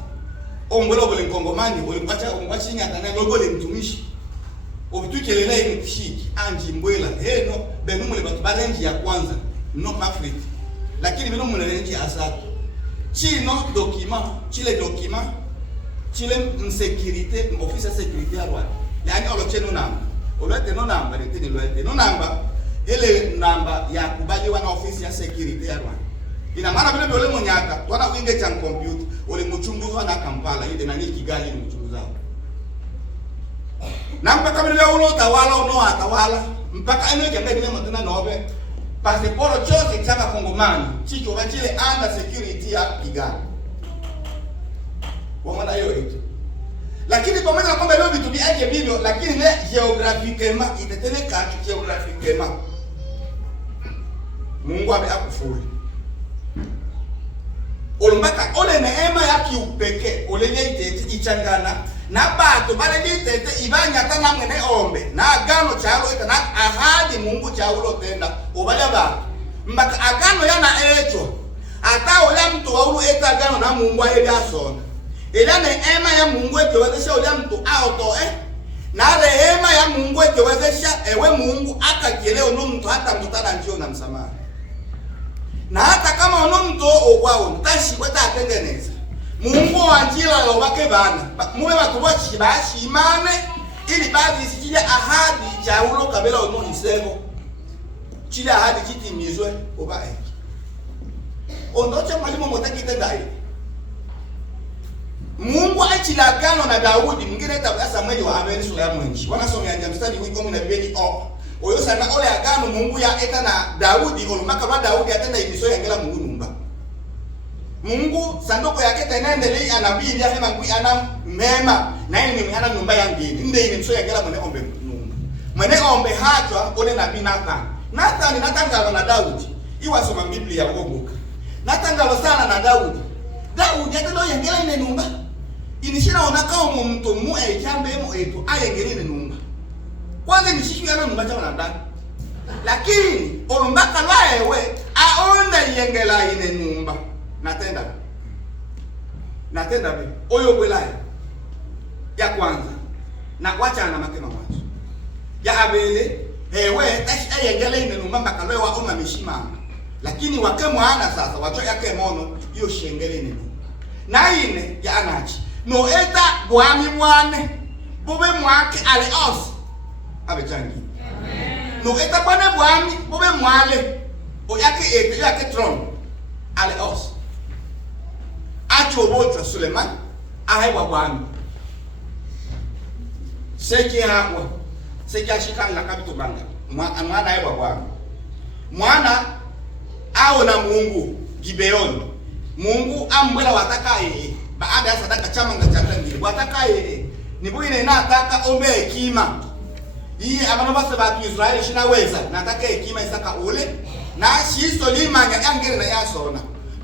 ombolo bole Kongomani ulipacha umwachinya kana logo le mtumishi obitukelele ni kishiki anji mbwela heno benumule batu barenji ya kwanza no Africa lakini bino mule renji asatu chino document chile msécurité office de sécurité ya Rwanda yani olocheno namba olete no namba letini loete no namba ile namba ya kubaliwa na office ya sécurité ya Rwanda ina maana vile vile monyaka twana winge cha computer ole mchunguzi na Kampala ile nani Kigali ni mchunguzi na mpaka vile ulo tawala uno atawala mpaka ene kembe vile mtana nobe passport chote chama Kongomani chicho bachile under security ya Kigali wamana yote lakini pamoja na kwamba leo vitu vyake vivyo lakini le geographiquement iteteleka geographiquement Mungu amekufuri olumbaka ole neema ya kiupeke ole nyitete ichangana na bato bale nyitete ibanya tana mwene ombe na agano chalo ita na ahadi Mungu chaulo tenda obale ba mbaka agano yana echo ata ole mtu wa ulu eta agano na Mungu aye asona ila neema ya Mungu etewezesha ole mtu auto na rehema ya Mungu etewezesha ewe Mungu akakile ono mtu hata mtana njio na msamaha na hata kama ono mtu okwao ntashi kweta atengeneza Mungu wanjila lo wake bana muwe watu wachi bashimane ili baadhi sikile ahadi cha ulo kabela ono isego chile ahadi kitimizwe obae ondoche mwalimu motaki tendai Mungu achila agano na Daudi mwingine tabia Samueli wa Abeli sura ya mwenji wanasomea mstari wa 10 na Biblia oyo sana ole agano Mungu ya eta na Daudi olumaka wa Daudi atenda ibiso yangela Mungu numba Mungu sanduko yake tenendele anabii ya hema ngui ana mema na yeye ni ana numba yangeni nde ile mso yangela mwene ombe numba mwene ombe hatwa ole nabii Nathan natangalo na Daudi iwasoma Biblia ya ngogoka natangalo sana na Daudi atendo yangela ine numba inishina onaka omuntu mu echambe mu etu ayengela ine numba kwanza nishiku yana numba cha wanadamu lakini olumbaka lwaewe aonda yengela ine numba natenda be oyo kwelaye ya kwanza na kwachana makema mwanzo ya Abele ewe tashi ayengela ine numba mpaka lwe wa oma mishima lakini wake mwana sasa wacho yake mono iyo shengele ine numba na ine ya anachi no eta bwami mwane bube mwake ale os abechangi no eta bwane bwami bube mwale o yake ete yake tron ale os acho bocho Suleiman ahewa bwami seki hapo seki ashikana kapito banga mwana ahewa bwami mwana ao na Mungu Gibeoni Mungu ambwela wataka yeye baada ya sadaka chama ngachanga ngili wataka yeye nibuine nataka ombe hekima hii abana base batu Israeli shinaweza nataka hekima isaka ule na shiso limanya yangere na yasona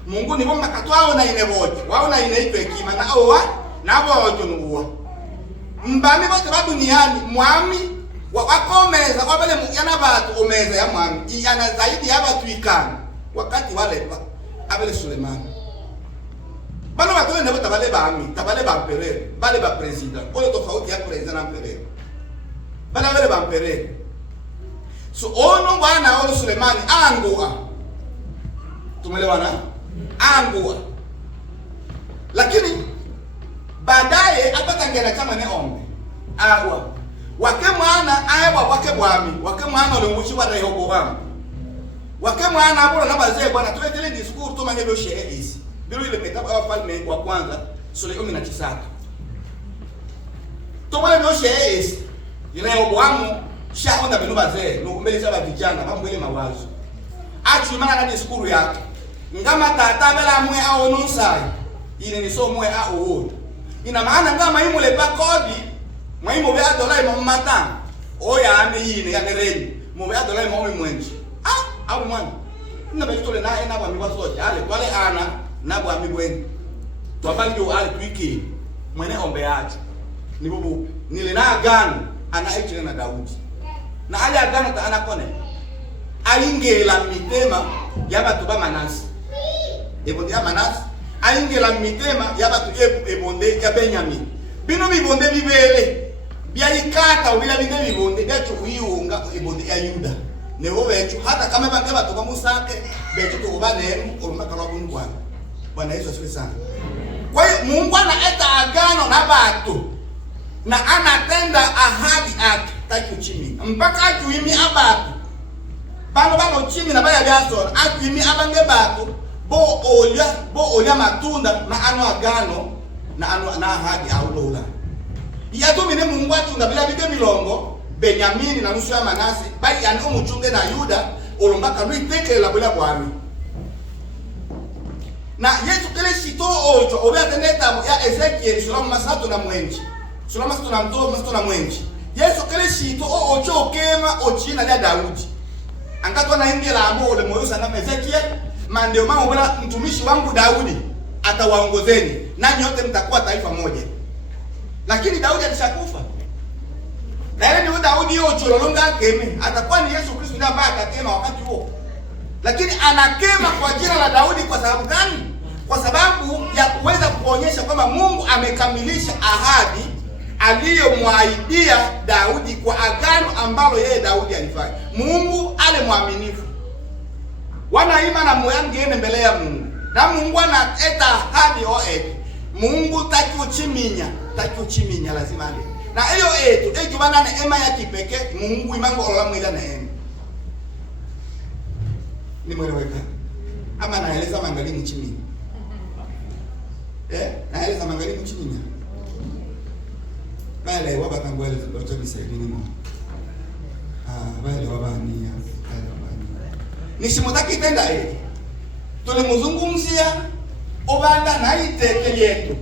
Mungu nibo makatwao na ine bote wao na ine ipe hekima na owa na bote nuwa mbami bote ba duniani mwami wakomeza wabele yana batu omeza ya mwami yana zaidi ya batu ikana wakati wale abele Suleiman bano batole nebo tabale ba ami tabale ba empereur bale ba president ole tofauti ya president na empereur bana bale ba empereur so ono bwana ole Suleiman angua tumelewana angua lakini baadaye apatangena kama ne ombe agwa wake mwana ahewa wake bwami wake mwana ole muchi wa Rehoboam wake mwana abora na bazee bwana tuletele discours to manye do share isi bilo ile metapo ya falme wa kwanza sura 19 to wale do share isi ile Rehoboam shaonda bino bazee no kumbeleza ba vijana bambwele mawazo achu mana na discours yake ngama tata bela mwe ao nusai ile ni so mwe ao ina maana ngama imule pa kodi mwaimo be adola imo mata oya ande yine ya nereni mo be adola imo mwenji au mwana na betole na ena bwa miwa soje ale kwale ana na bwa mibweni twabali yo ale twiki mwene ombe aje ni bubu nile na agano anaitwa na Daudi na ali agano ta anakone aingela mitema yabatu ba Manase ebonde ya Manase aingela mitema yabatu ebonde ya Benyamin bino bibonde bibele byaikata ubila binde bibonde byacho kuyunga ebonde ya Yuda nebo becho hata kama bange batu ba Musake becho to banene olumaka lwa bungu Bwana Yesu asifiwe sana. Kwa hiyo Mungu anaeta agano na batu na anatenda ahadi ake takiuchimi mpaka atuimi abatu bano chimi na baya byasora atuimi abange batu bo olya matunda na ano agano na ahadi aulola yatumine Mungu achunga bila bide milongo Benyamini na nusu ya Manase bali yani umuchunge na Yuda olombaka lwitekela bula bwami na Yesu Kristo ocho obeateneta ya Ezekiel sulama masatu na mwenji sulama masatu na mto masatu na mwenji Yesu Kristo ocho okema ochina ya Daudi angatwa na ingela ambo ole moyo sana Ezekiel mandeo mama wala mtumishi wangu Daudi atawaongozeni na nyote mtakuwa taifa moja lakini Daudi alishakufa na ile ni Daudi ocho lolonga keme atakuwa ni Yesu Kristo ndiye ambaye atakema wakati huo lakini anakema kwa jina la Daudi kwa sababu gani? Kwa sababu ya kuweza kuonyesha kwamba Mungu amekamilisha ahadi aliyomwaidia Daudi kwa agano ambalo yeye Daudi alifanya. Mungu ale mwaminifu. Wanaima na moyangi mbele ya Mungu. Na Mungu anaeta ahadi oe. Mungu taki uchiminya lazima ale. Na hiyo ejo bana neema ya kipekee Mungu imango olamwila neema. Nimweleweka ama naeleza mangali mchimini naeleza mangali mchimini bale waba kangwele zote bisaidini mo bale waba ni nishimotaki tenda tulimuzungumzia obanda na iteke yetu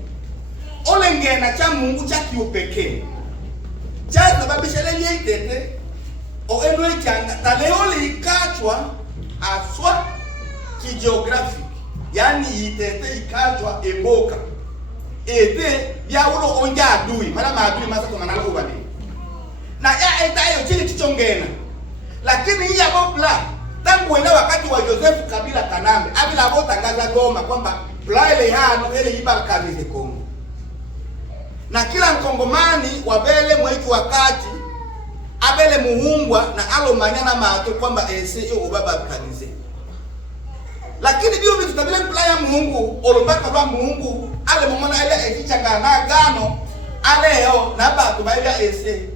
olengena cha Mungu cha kiupekee cha sababisha lenye itete o enwe changa taleole ikachwa aswa kigeographic yani itete ikajwa emboka ete ya ulo onja adui mara maadui masa to manalo ubani na ya etayo chini kichongena lakini hii ya bopla tangu wenda wakati wa Joseph Kabila Kanambe abila botangaza Goma kwamba pla ile hano ile ibakazi ze Kongo na kila mkongomani wabele mwetu wakati abele muhungwa na alo manyana mato kwamba ese yo baba kanize lakini bio vitu tabile playa Mungu olobaka ba Mungu ale momona ile ekichanga na gano ale yo na ba tubaila ese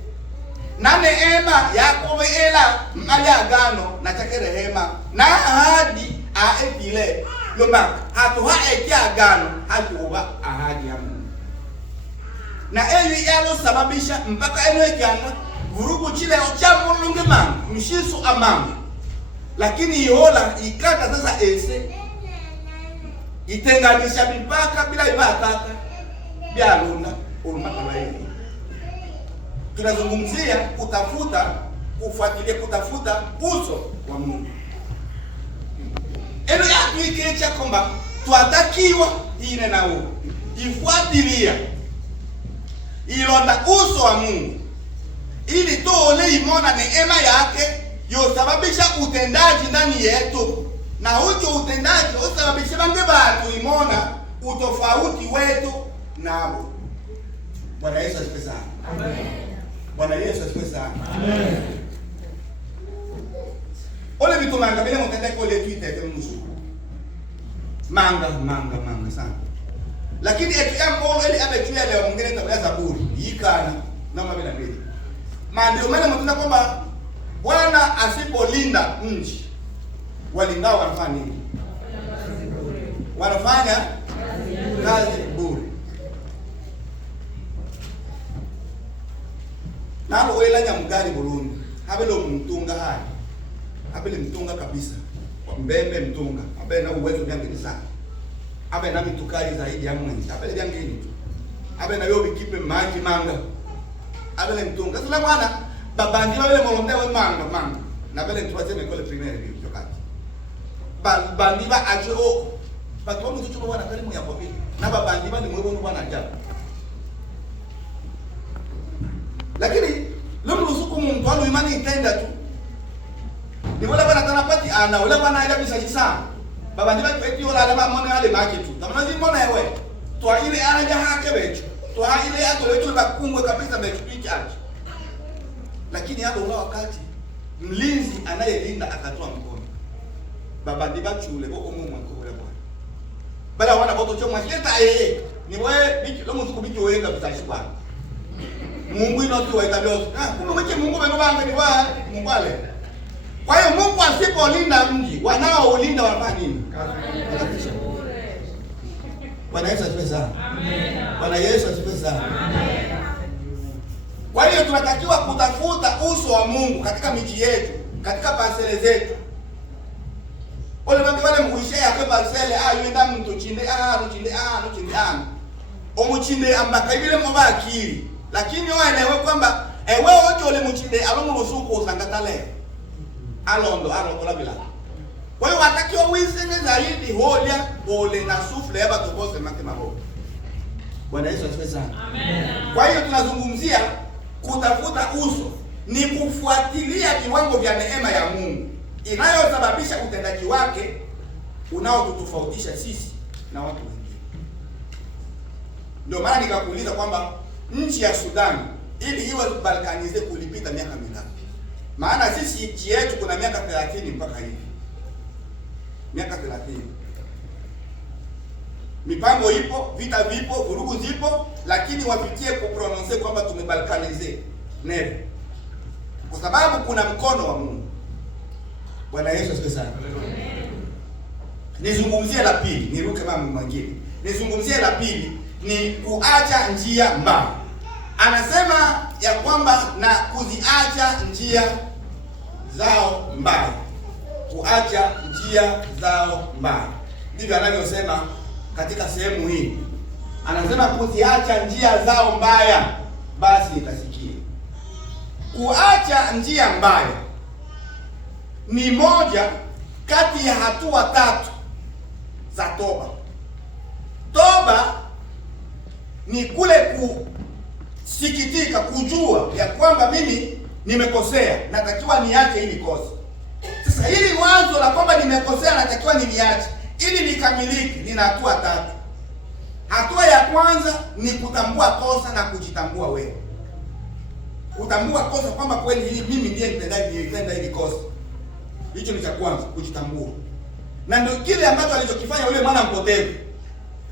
na neema Yakobo ela mali agano na chakere hema na ahadi a epile loba hatu ha eki agano hatu oba ahadi ya Mungu na eyi yalo sababisha mpaka eno ekianga vurugu chile cha mulunge mama mshisu amama lakini yola ikata sasa ese itenganisha mipaka bila ibaka bialuna urumaka baini tunazungumzia kufuatilia kutafuta uso wa Mungu eno ya tuikecha kwamba tuatakiwa ine nao ifuatilia ilonda uso wa Mungu ili tuole imona neema yake yosababisha utendaji ndani yetu na ucho utendaji usababisha bange batu imona utofauti wetu nabo. Bwana Yesu asifiwe sana. Amen. Bwana Yesu asifiwe sana. Amen. Ole bitu manga bile mutende ko le tuite musu. Manga sana. Lakini ekiambo ile ametuya leo mwingine tabia Zaburi yikana na mabila mbili. Ndio maana mtunda kwamba Bwana asipolinda nchi walindao wanafanya nini? Wanafanya kazi bure. Nalo wela nyamugari Burundi habelo mtunga hai habele mtunga kabisa mbembe mtunga habele na uwezo vyangu sana habele na mitukari zaidi ya mwenzi habele vyangu tu habele na yo bikipe maji manga habele mtunga sala mwana babandi wale molonde wa manga na bele tuwaze mekole primaire bi yokati babandi ba ajo batu wa mtu chuko wana kalimu ya kwa vile na babandi ba ni mwewe wana ajabu lakini lumrusuku muntu alu imani itenda tu ni wala bana tanapati ana wala bana ile bisa sana baba ndiba kweti wala alama mona ale makitu kama zimona yewe to ile anaja hake becho to ile ato letu bakungwe kabisa becho tuichaje. Lakini hapo una wakati mlinzi anayelinda akatoa mkono baba ndiba chule bo omu mwanko wala bwana bala wana boto choma leta ni wewe biki lo mtu kubiki wewe kabisa shikwa Mungu inoti wa itabio kumbe mke Mungu beno banga ni wa Mungu ale. Kwa hiyo Mungu asipolinda mji wanaolinda wanafanya nini? Bwana Yesu asifiwe sana. Amen. Bwana Yesu asifiwe sana. Amen. Kwa hiyo tunatakiwa kutafuta uso wa Mungu katika miji yetu, katika parcele zetu. Ole wale mkuishia kwa parcele yenda mtu chinde no omuchinde ambaka ibile mba akili. Lakini waelewe kwamba wewe wote ole muchinde alomu rusuku usangatale. Alondo la bila. Kwa hiyo watakiwa wisenge zaidi hoja ole na sufle hapa tukose matema roho. Bwana Yesu asifiwe sana. Amen. Kwa hiyo tunazungumzia kutafuta uso ni kufuatilia viwango vya neema ya Mungu inayosababisha utendaji wake unaotutofautisha sisi na watu wengine. Ndio maana nikakuuliza kwamba nchi ya Sudan ili iwe balkanize kulipita miaka mingapi? Maana sisi nchi yetu kuna miaka 30 mpaka hivi. Miaka 30. Mipango ipo, vita vipo, vurugu zipo, lakini wafikie kuprononce kwamba tumebalkanize. Never. Kwa sababu kuna mkono wa Mungu. Bwana Yesu asifiwe sana. Nizungumzie la pili, niruke mambo mengine. Nizungumzie la pili ni kuacha njia mbaya. Anasema ya kwamba na kuziacha njia zao mbaya. Kuacha njia zao mbaya. Ndivyo anavyosema katika sehemu hii. Anasema kuziacha njia zao mbaya, basi itasikia. Kuacha njia mbaya ni moja kati ya hatua 3 za toba. Toba ni kule kusikitika, kujua ya kwamba mimi nimekosea, natakiwa niache hili kosa. Sasa hili wazo la kwamba nimekosea natakiwa niache ili likamilike lina hatua 3. Hatua ya kwanza ni kutambua kosa na kujitambua wewe. Kutambua kosa kwamba kweli hili mimi ndiye nitenda hili kosa. Hicho ni cha kwanza, kujitambua. Na ndio kile ambacho alichokifanya yule mwana mpotevu.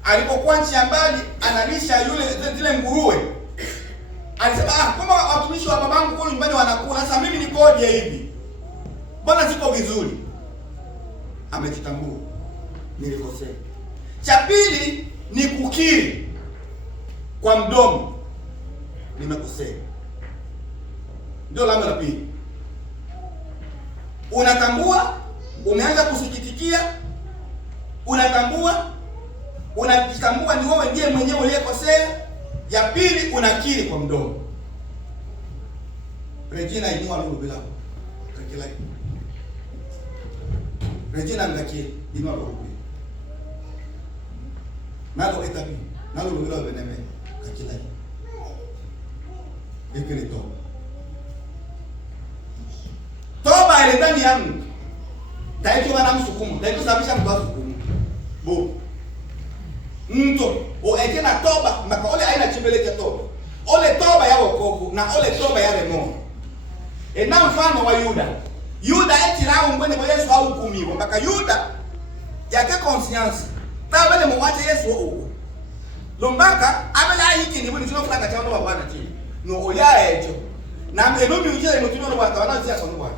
Alipokuwa nchi ya mbali analisha zile nguruwe. Alisema kama watumishi wa babangu kule nyumbani wanakula, sasa mimi nikoje hivi? Mbona siko vizuri? Amejitambua. Nilikosea. Cha pili ni kukiri kwa mdomo, nimekosea. Ndio lango la pili. Unatambua, umeanza kusikitikia, unatambua, unajitambua ni wewe ndiye mwenyewe uliyekosea. Ya pili unakiri kwa mdomo. Regina inua lulu bila kakila. Regina ngakiri inua lulu. Nalo etabi, nalo lulu bila beneme kakila. Ikiri toba. Toba ile ndani yangu. Taiki wana msukumo, taiki sababisha mtu asukumo. Bo. Mto o ekena toba mpaka ole aina chimbeleke toba. Ole toba ya wokovu na ole toba ya remo. Na mfano wa Yuda. Yuda etirao mbone kwa Yesu au hukumiwa. Mpaka Yuda yake conscience. Tabele mwache Yesu huko. Lombaka abela hiki ni buni tunofanya cha ndo bwana chini. No oya ejo. Na enomi ujira no tuno bwana wana zia kwa bwana.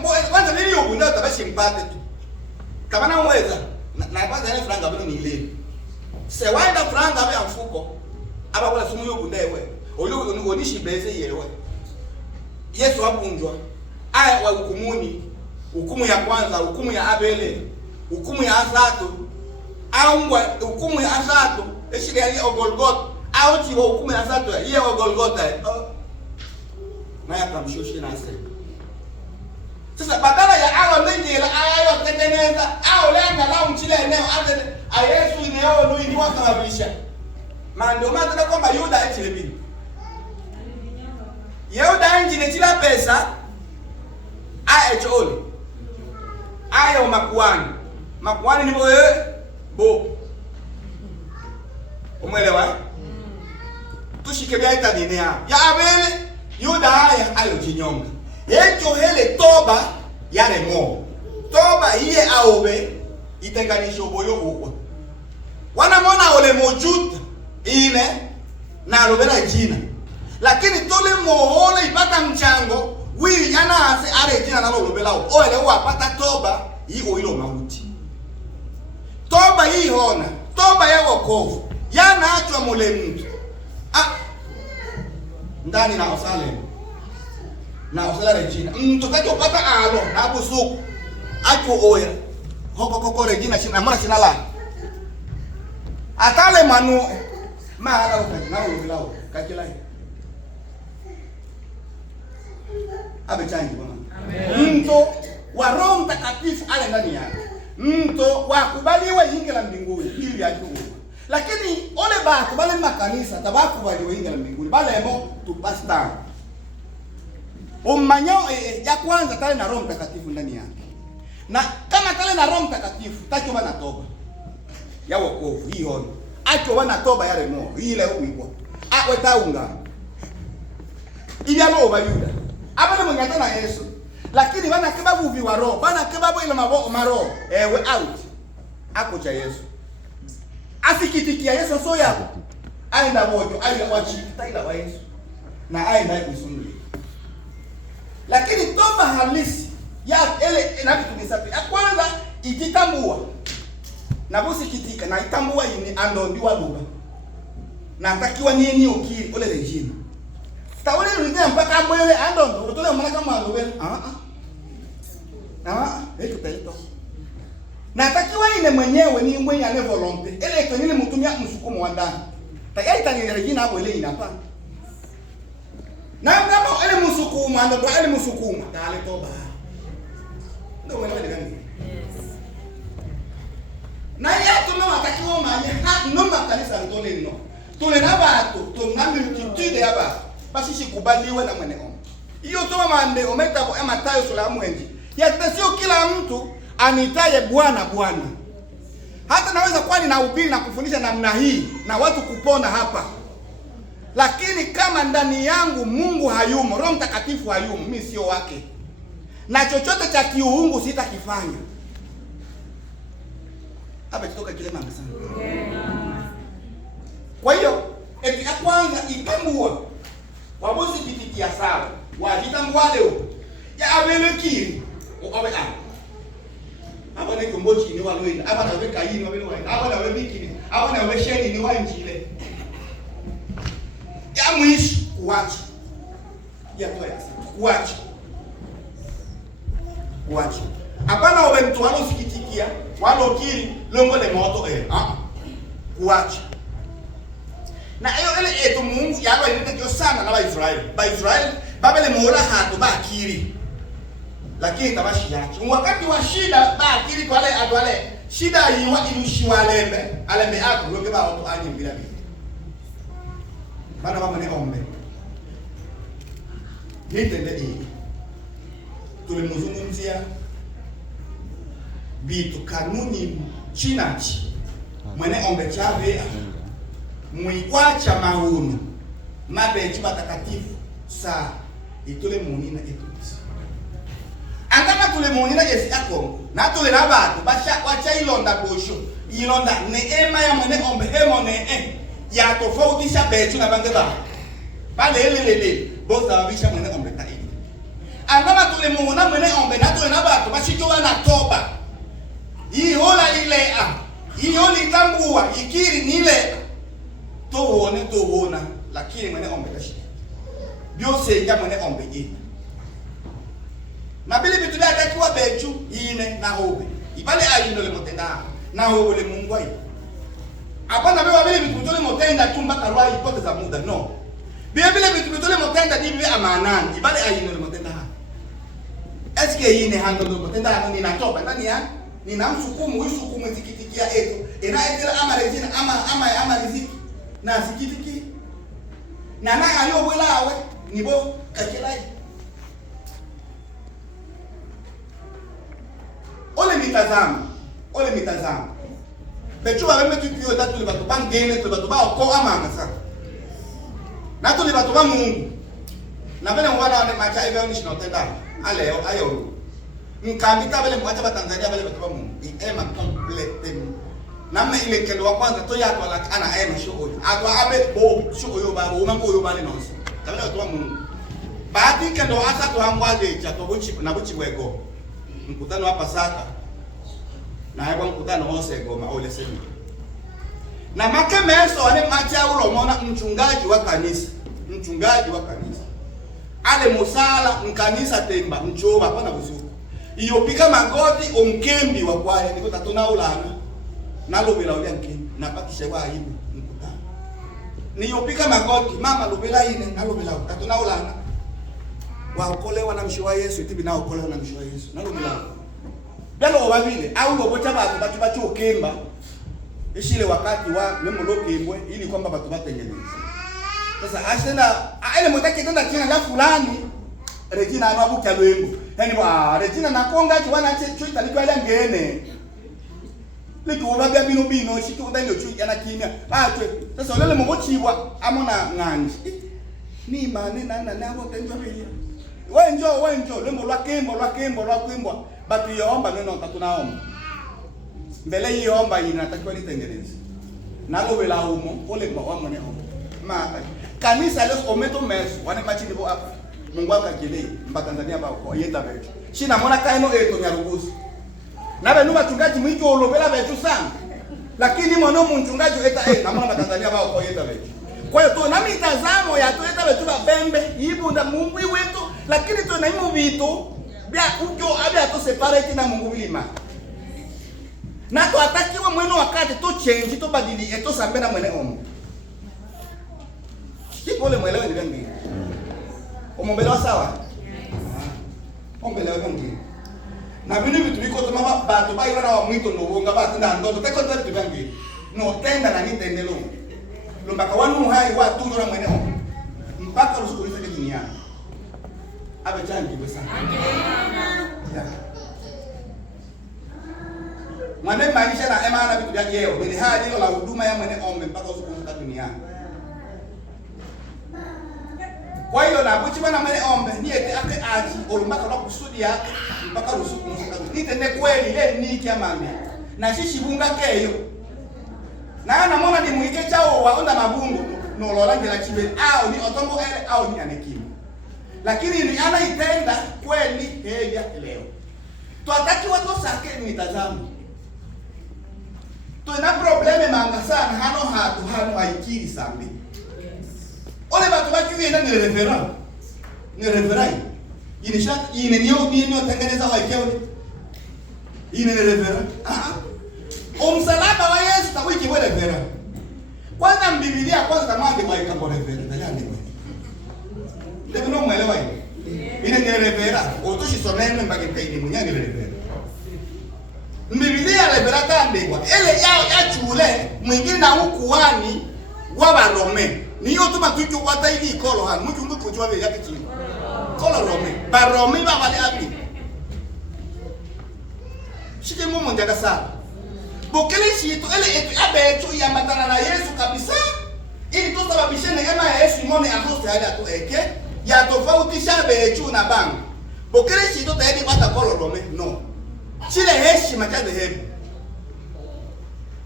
Mbole kwanza nini yuko ndio tabashi mpate tu. Kama na uweza na kwanza ile franga bado ni ile. Se waenda franga hapo ya mfuko. Aba wala sumu yuko ndewe. Olio unionishi beze yewe. Yesu hapunjwa. Aya wa hukumuni. Hukumu ya kwanza, hukumu ya Abele, hukumu ya Asato. Aungwa hukumu ya Asato. Eshile ya Golgotha. Au ti hukumu ya Asato ya Golgotha. Na yakamshushi na asema. Sasa badala ya awa ndengela ayo teteneza au lenga la mchile eneo ate Yesu eneo ndio wakawabilisha. Ndio maana kwamba Yuda echile bibi. Yeu da injine chila pesa echole. Aya makuani. Makuani ni bo. Umeelewa? Tushike bia ita nini hapa. Ya abele yuda haya ayo jinyonga. Yecho hele toba yale mo. Toba iye aobe itenganisho boyo ukwa. Wanamona ole mojuta ile na alobela jina. Lakini tole mohole ipata mchango wi yana ase are jina nalo lobela o ele wa pata toba hiyo ilo mauti. Toba hii hona, toba ya wokovu. Yana achwa mule mtu. Ndani na osale. Na osale Regina. Mtu kacho pata alo na busuku. Acho oya. Hoko Regina china mwana china la. Atale manu maana ukajina ulilao kakilai. Abechangi bwana. Amen. Mto wa Roho Mtakatifu ale ndani yake. Mto wa kubaliwe inge la mbinguni ili yajue. Lakini ole ba kubali makanisa tabakubaliwe inge la mbinguni. Balemo tu pastor. Umanyo ya kwanza tale na Roho Mtakatifu ndani yake. Na kama tale na Roho Mtakatifu tacho bana toba. Ya wokovu hiyo. Acho wana toba yale mo ile uibwa. Wetaunga. Ilialo bayuda. Abana mungata na Yesu. Lakini bana kebabu viwa roho, bana kebabu ile maro. We out. Ako cha Yesu. Asikitikia Yesu so yako. Aenda mojo, aenda wachi, taila wa Yesu. Na aenda kusunguli. Lakini toba halisi ya ele inakutumisapi. Kwanza ititambua. Na bosi kitika na itambua ini ando ndiwa lugha. Na takiwa nini ukiri ole Regina. Tawale ndio mpaka mwele ando ndo tole mwana kama lugha. Heto taito. Na takiwa ine mwenyewe ni mwenye ane volonte. Ele ito nini mtumia msukumo wa ndani. Takia itani Regina hapo ile inapa. Na kama ele msukumo ando ndo ele msukumo. Tale toba. Ndio mwenye gani? Na yetu no atakiwa manye no makanisa ntole no. Tole na bato, to na multitude ya ba. Basi shikubaliwe na mwene ombe. Hiyo toma mande ometa kwa Mathayo sura ya mwenji. Sio kila mtu anitaye Bwana Bwana. Hata naweza kuwa ninahubiri na kufundisha namna hii na watu kupona hapa. Lakini kama ndani yangu Mungu hayumo, Roho Mtakatifu hayumo, mimi sio wake. Na chochote cha kiungu sitakifanya. Hapa kitoka kile mama sana. Kwa hiyo eti kwanza itambua. Wabosi kitikia sawa. Wajitambua leo. Ya abelekiri. Obe a. Aba ne kombochi ni walwenda. Aba na weka yini wabele wa. Aba na webiki. Aba na wesheni ni wanjile. Ya mwishi kuacha. Ya toya. Kuacha. Kuacha. Hapana obe mtu walo sikitikia. Walo kiri longo le moto kuacha. Na hiyo ile eto Mungu yalo inataka sana na Waisraeli. Waisraeli babele muora hatu ba kiri. Lakini tabashi yake. Wakati wa shida ba kiri kwa wale adwale. Shida yiwa ilushiwa alembe ako loke ba watu anyi bila bila. Bana mama ne ombe. Nitende hii. Tulimzungumzia bitu kanuni chinachi mwene ombe chave mwikwacha maunu mabechi batakatifu saa itule munina etusi angama tule munina yesi akongo na tule na batu basha wacha ilonda bosho ilonda neema ya mwene ombe hemone ya tofautisha bechi na bangeba bale lelele boza babisha mwene ombe tai angama tule munina mwene ombe na tule na batu bashikiwa na toba. Hii hola ile hii holi tambua ikiri nile toona lakini mwene ombe kashi byose ya mwene ombe hii na bili bitu data kiwa bechu ine na hobe ibale ayino le motenda na hobe le Mungu ai hapana bewa bili bitu tole motenda tumba kalwa ipoteza muda no bile bitu tole motenda divi amanani ibale ayino le motenda eske ine hando le motenda ni natoba ndani ya nina msukumu usukumu zikitikia eto inaetela ama Regina ama riziki na zikitiki na ayo welawe nibo kakelai ole mitazamo bechuba beme tukio tatu le batu bangene to batu ba ko amanga sa na to le batu ba Mungu na bele mwana wane macha ibe oni shinotenda aleo ayo nkambi tabele mwacha ba Tanzania bale batu ba Mungu ema complete na me ile kendo wa kwanza to yako la ana ema shugo atwa abe bo shugo yo ba bo mango yo ba le nonse tabele batu ba Mungu baadhi kendo asa to hangwaje cha to buchi na buchi wego mkutano hapa Pasaka na hapo mkutano wose Goma ole semi na makemeso ane macha ulo mona mchungaji wa kanisa ale musala mkanisa temba mchoba hapana buzuku iyo pika magoti omkembi wa kwaya niko tatona ulana nalo bila ule nkembi na pakisha wa aibu mkutano niyo pika magoti mama lubela ine nalo bila tatona ulana waokolewa na mshiwa Yesu itibi na okolewa na mshiwa Yesu nalo bila belo wabile au lobocha batu bacho kemba ishile wakati wa nemolokembwe ili kwamba batu batengeneze sasa ashenda ele motake tenda tena la fulani Regina anabuka lwembo yani wa Regina nakonga kiwana chuita likwala ngene likuba bya bino shitu ndanyo chuita na kimya atwe sasa olele mogochibwa amona nganji ni mane nana nabo tenjo bili wenjo lembo lwa kembo batu yomba neno tatunaomba mbele yomba inatakiwa litengeneze nalo wela umo ole kwa mwane homo mata kanisa leo ometo meso wane machini bo hapa Mungu akakile mba Tanzania ba ko yeta betu shina mona kaino eto nyarugusu nabe numa chungaji mwiko olobela betu sana lakini mwana mchungaji eta na mona Tanzania ba ko yeta betu kwa hiyo to na mitazamo ya to eta betu ba bembe yibu na Mungu wetu lakini to na imo vitu bia ujo abia to separate na Mungu bilima na to atakiwa mweno wakati to change to badili eto sambe na mwene omo kipole mwelewe ni bengi omombelewa sawa ombelewa bengi na bino bitu biko to mama batu ba ira wa mwito no bonga ba tenda ndo te kontra bitu bengi no tenda na ni tendelo lumbaka wanu hai wa tuzo na mwene omo mpaka usikulisa ke dunia abe changi besa ya mwane maisha na ema na bitu ya yeo ni hadi la huduma ya mwene ombe mpaka usikulisa duniani. Kwa hiyo na buchi bana mwene ombe ni ete ake aji olumaka na kusudi yake mpaka rusuku musaka nitende kweli ile ni kiamame na shishi bunga keyo na ana mona ni muike chao waonda mabungu no lolangira chibe au ni otombo ele au ni anekimu lakini ni ana itenda kweli heja leo tuataki watu sake mitazamo tuna probleme manga sana hano haikiri sambi ole batu baki wenda ni referai ine niyo tengeneza waikewe ine refera omsalaba wa Yesu tawiki bwe refera kwanza Biblia kwanza tamage waika kwa refera ndani kwa ndio no mwelewa hiyo ine ni refera otoshi sonene mbage kaini munyani refera Biblia refera tandikwa ele yao yachule mwingine na ukuani wa Rome niyo tuma tuju wata ili kolo han mujungu kujwa be yake chini kolo Rome ba Rome ba wale api shike mumo njaga sana bokele shitu ele etu abetu ya matana na Yesu kabisa ili tusababishe neema ya Yesu imone ahoste hali atu eke ya tofautisha betu na bangu bokele shitu taedi wata kolo Rome no chile heshima cha dhehebu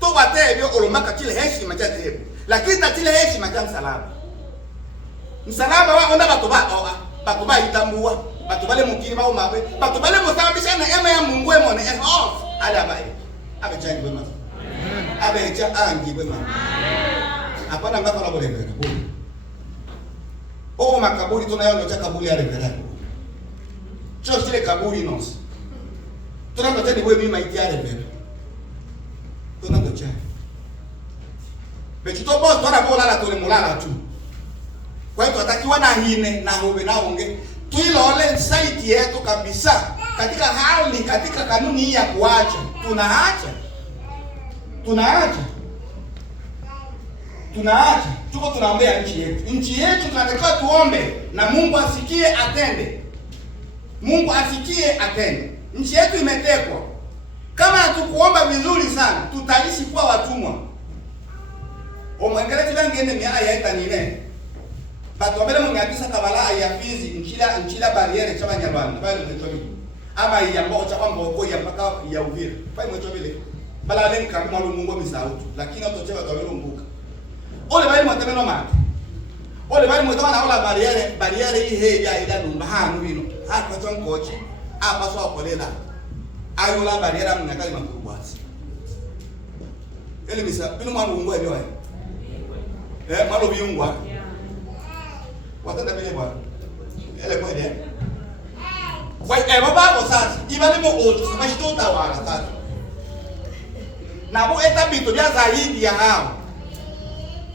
to watebyo olomaka chile heshima cha dhehebu lakini tatile heshima cha msalaba wa onda batu ba itambua batu bale mukiri ba umabe batu bale musababisha neema ya Mungu emone ala bai abe changi bema abe cha angi bema hapana ngapa na bole bera o makaburi tunayo ndo cha kaburi ya bera cho kile kaburi nos tunaenda tena bwe mimi maiti ya bera tunaenda cha Bechuto boss twana bola la tole mulala tu. Kwa hiyo tutakiwa na hine na hobe na onge. Tuilole site yetu kabisa katika hali katika kanuni hii ya kuacha. Tunaacha. tunaacha tuko tunaombea nchi yetu. Nchi yetu tunatakiwa tuombe na Mungu asikie atende. Mungu asikie atende. Nchi yetu imetekwa. Kama hatukuomba vizuri sana, tutaishi kuwa watumwa. Omwengele ngende mya yaita nine. Batobele mu nyatisa kabala ya Fizi nchila barriere chama Nyarwanda bali mtobi. Ama yambo chapa mboko ya mpaka ya Uvira. Pai mtobi. Bala lenka kama Mungu misautu, lakini otochewa tawelo mbuka. Ole bali mwatemeno mate. Ole bali mwetoma na ola barriere ihe ya ida numba hanu bino. Hapa tonkochi, hapa so akolela. Ayo la barriere mnyakali makurubwasi. Ele misa bino mwana mungu ebyo ayo. Malo biungwa. Watanda bile bwana. Ele kwa ile. Wai baba sasa, ibali mo oto samashito tawala sasa. Nabo etabito bya zaidi ya hao.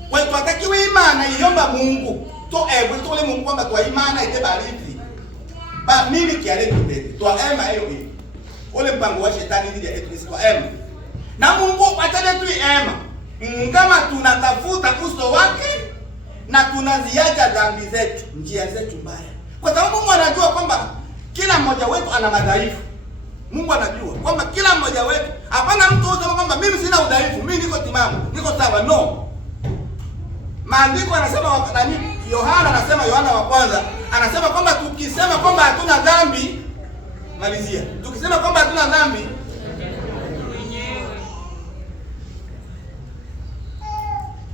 Kwa twatakiwa imana iyomba Mungu. To tole Mungu kwamba twa imana ite baridi. Ba mimi kiale kitete. Twa ema hiyo hiyo. Ole mpango wa shetani ili yetu kwa ema. Na Mungu atade tu ema. Kama tunatafuta uso wake na tunaziacha dhambi zetu, njia zetu mbaya. Kwa sababu Mungu anajua kwamba kila mmoja wetu ana madhaifu. Mungu anajua kwamba kila mmoja wetu, hapana mtu usema kwamba mimi sina udhaifu, mimi niko timamu, niko sawa. No. Maandiko anasema nani? Yohana wa kwanza anasema kwamba tukisema kwamba hatuna dhambi, malizia. Tukisema kwamba hatuna dhambi,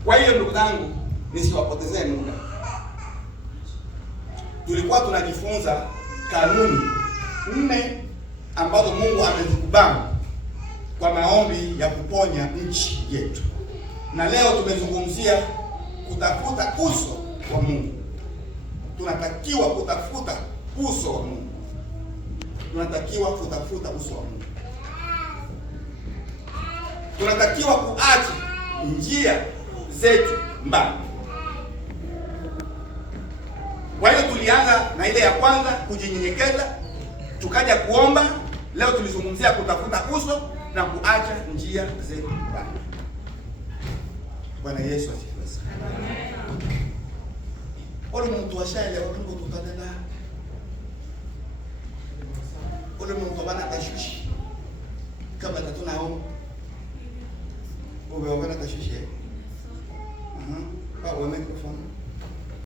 kwa hiyo ndugu zangu, nisiwapotezee muda. Tulikuwa tunajifunza kanuni 4 ambazo Mungu amezikubali kwa maombi ya kuponya nchi yetu. Na leo tumezungumzia kutafuta uso wa Mungu. Tunatakiwa kutafuta uso wa Mungu. Tunatakiwa kutafuta uso wa Mungu. Tunatakiwa kuacha njia zetu mbaya. Kwa hiyo tulianza na ile ya kwanza, kujinyenyekeza, tukaja kuomba. Leo tulizungumzia kutafuta uso na kuacha njia zetu mbaya. Bwana Yesu asifiwe sana. Ole mtu ashaelewa kwamba tutatenda. Ole mtu bana tashushi. Kama tatunao. Umeona tashushi. Kwa microphone.